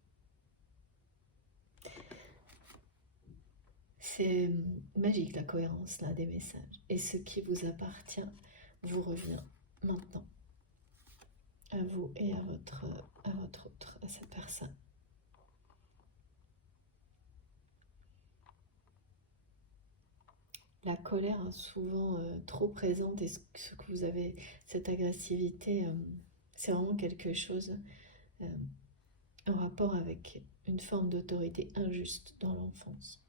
C'est magique la cohérence là des messages. Et ce qui vous appartient vous revient maintenant. À vous et à votre autre, à cette personne. La colère est souvent trop présente et ce que vous avez, cette agressivité, c'est vraiment quelque chose en rapport avec une forme d'autorité injuste dans l'enfance.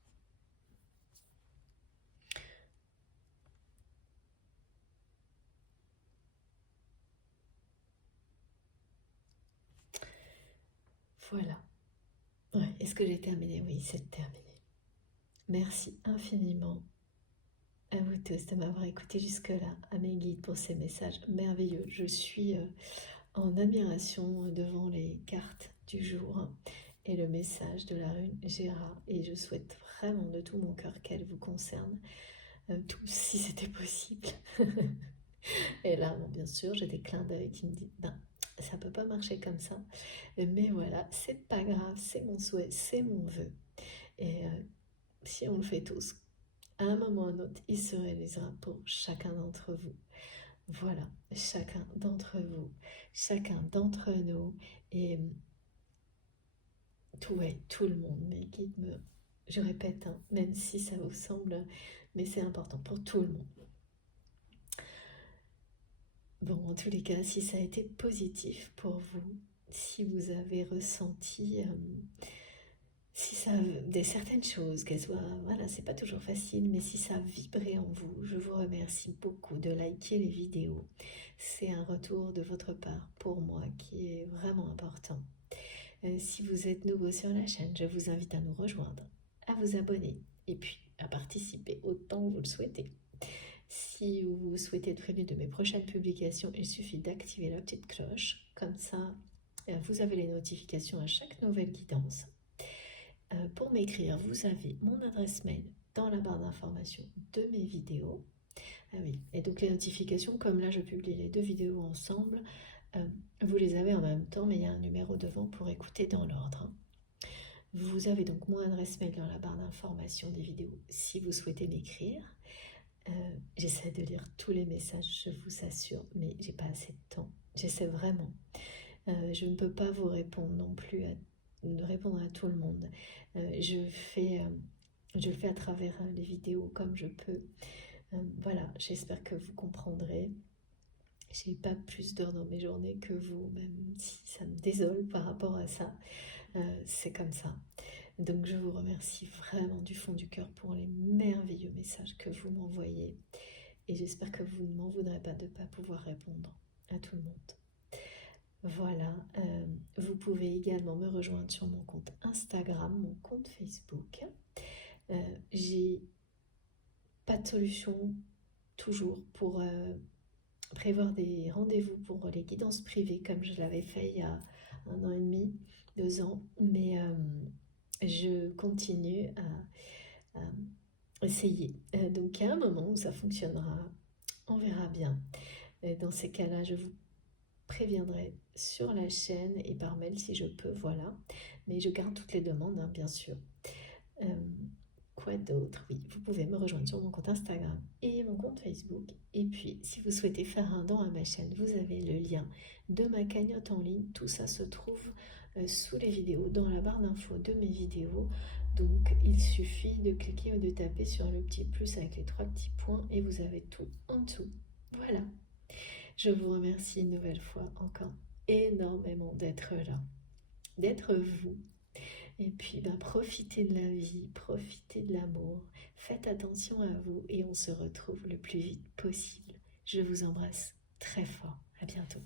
Voilà. Ouais, est-ce que j'ai terminé? Oui, c'est terminé. Merci infiniment à vous tous de m'avoir écouté jusque-là, à mes guides pour ces messages merveilleux. Je suis en admiration devant les cartes du jour et le message de la rune Gérard. Et je souhaite vraiment de tout mon cœur qu'elle vous concerne tous, si c'était possible. Et là, bon, bien sûr, j'ai des clins d'œil qui me disent, ben, ça peut pas marcher comme ça. Mais voilà, c'est pas grave, c'est mon souhait, c'est mon vœu. Et si on le fait tous, à un moment ou à un autre, il se réalisera pour chacun d'entre vous. Voilà, chacun d'entre vous, chacun d'entre nous, et tout le monde. Mes guides je répète, même si ça vous semble, mais c'est important pour tout le monde. Bon, en tous les cas, si ça a été positif pour vous, si vous avez ressenti certaines choses, qu'elles soient, voilà, c'est pas toujours facile, mais si ça a vibré en vous, je vous remercie beaucoup de liker les vidéos. C'est un retour de votre part pour moi qui est vraiment important. Si vous êtes nouveau sur la chaîne, je vous invite à nous rejoindre, à vous abonner et puis à participer autant que vous le souhaitez. Si vous souhaitez être prévenu de mes prochaines publications, il suffit d'activer la petite cloche. Comme ça, vous avez les notifications à chaque nouvelle guidance. Pour m'écrire, vous avez mon adresse mail dans la barre d'information de mes vidéos. Ah oui, et donc les notifications, comme là je publie les deux vidéos ensemble, vous les avez en même temps, mais il y a un numéro devant pour écouter dans l'ordre. Vous avez donc mon adresse mail dans la barre d'information des vidéos si vous souhaitez m'écrire. J'essaie de lire tous les messages, je vous assure, mais j'ai pas assez de temps. J'essaie vraiment. Je ne peux pas vous répondre non plus, répondre à tout le monde. Je le fais à travers les vidéos comme je peux. Voilà, j'espère que vous comprendrez. J'ai pas plus d'heures dans mes journées que vous, même si ça me désole par rapport à ça. C'est comme ça. Donc je vous remercie vraiment du fond du cœur pour les merveilleux messages que vous m'envoyez. Et j'espère que vous ne m'en voudrez pas de ne pas pouvoir répondre à tout le monde. Voilà, vous pouvez également me rejoindre sur mon compte Instagram, mon compte Facebook. J'ai pas de solution toujours pour prévoir des rendez-vous pour les guidances privées comme je l'avais fait il y a 1 an et demi, 2 ans, mais je continue à essayer. Donc il y a un moment où ça fonctionnera, on verra bien. Dans ces cas-là, je vous préviendrai sur la chaîne et par mail si je peux, voilà. Mais je garde toutes les demandes, hein, bien sûr. Euh, Quoi d'autre? Oui, vous pouvez me rejoindre sur mon compte Instagram et mon compte Facebook. Et puis, si vous souhaitez faire un don à ma chaîne, vous avez le lien de ma cagnotte en ligne. Tout ça se trouve sous les vidéos, dans la barre d'infos de mes vidéos. Donc, il suffit de cliquer ou de taper sur le petit plus avec les 3 petits points et vous avez tout en dessous. Voilà. Je vous remercie une nouvelle fois encore énormément d'être là, d'être vous. Et puis, profitez de la vie, profitez de l'amour, faites attention à vous et on se retrouve le plus vite possible. Je vous embrasse très fort. À bientôt.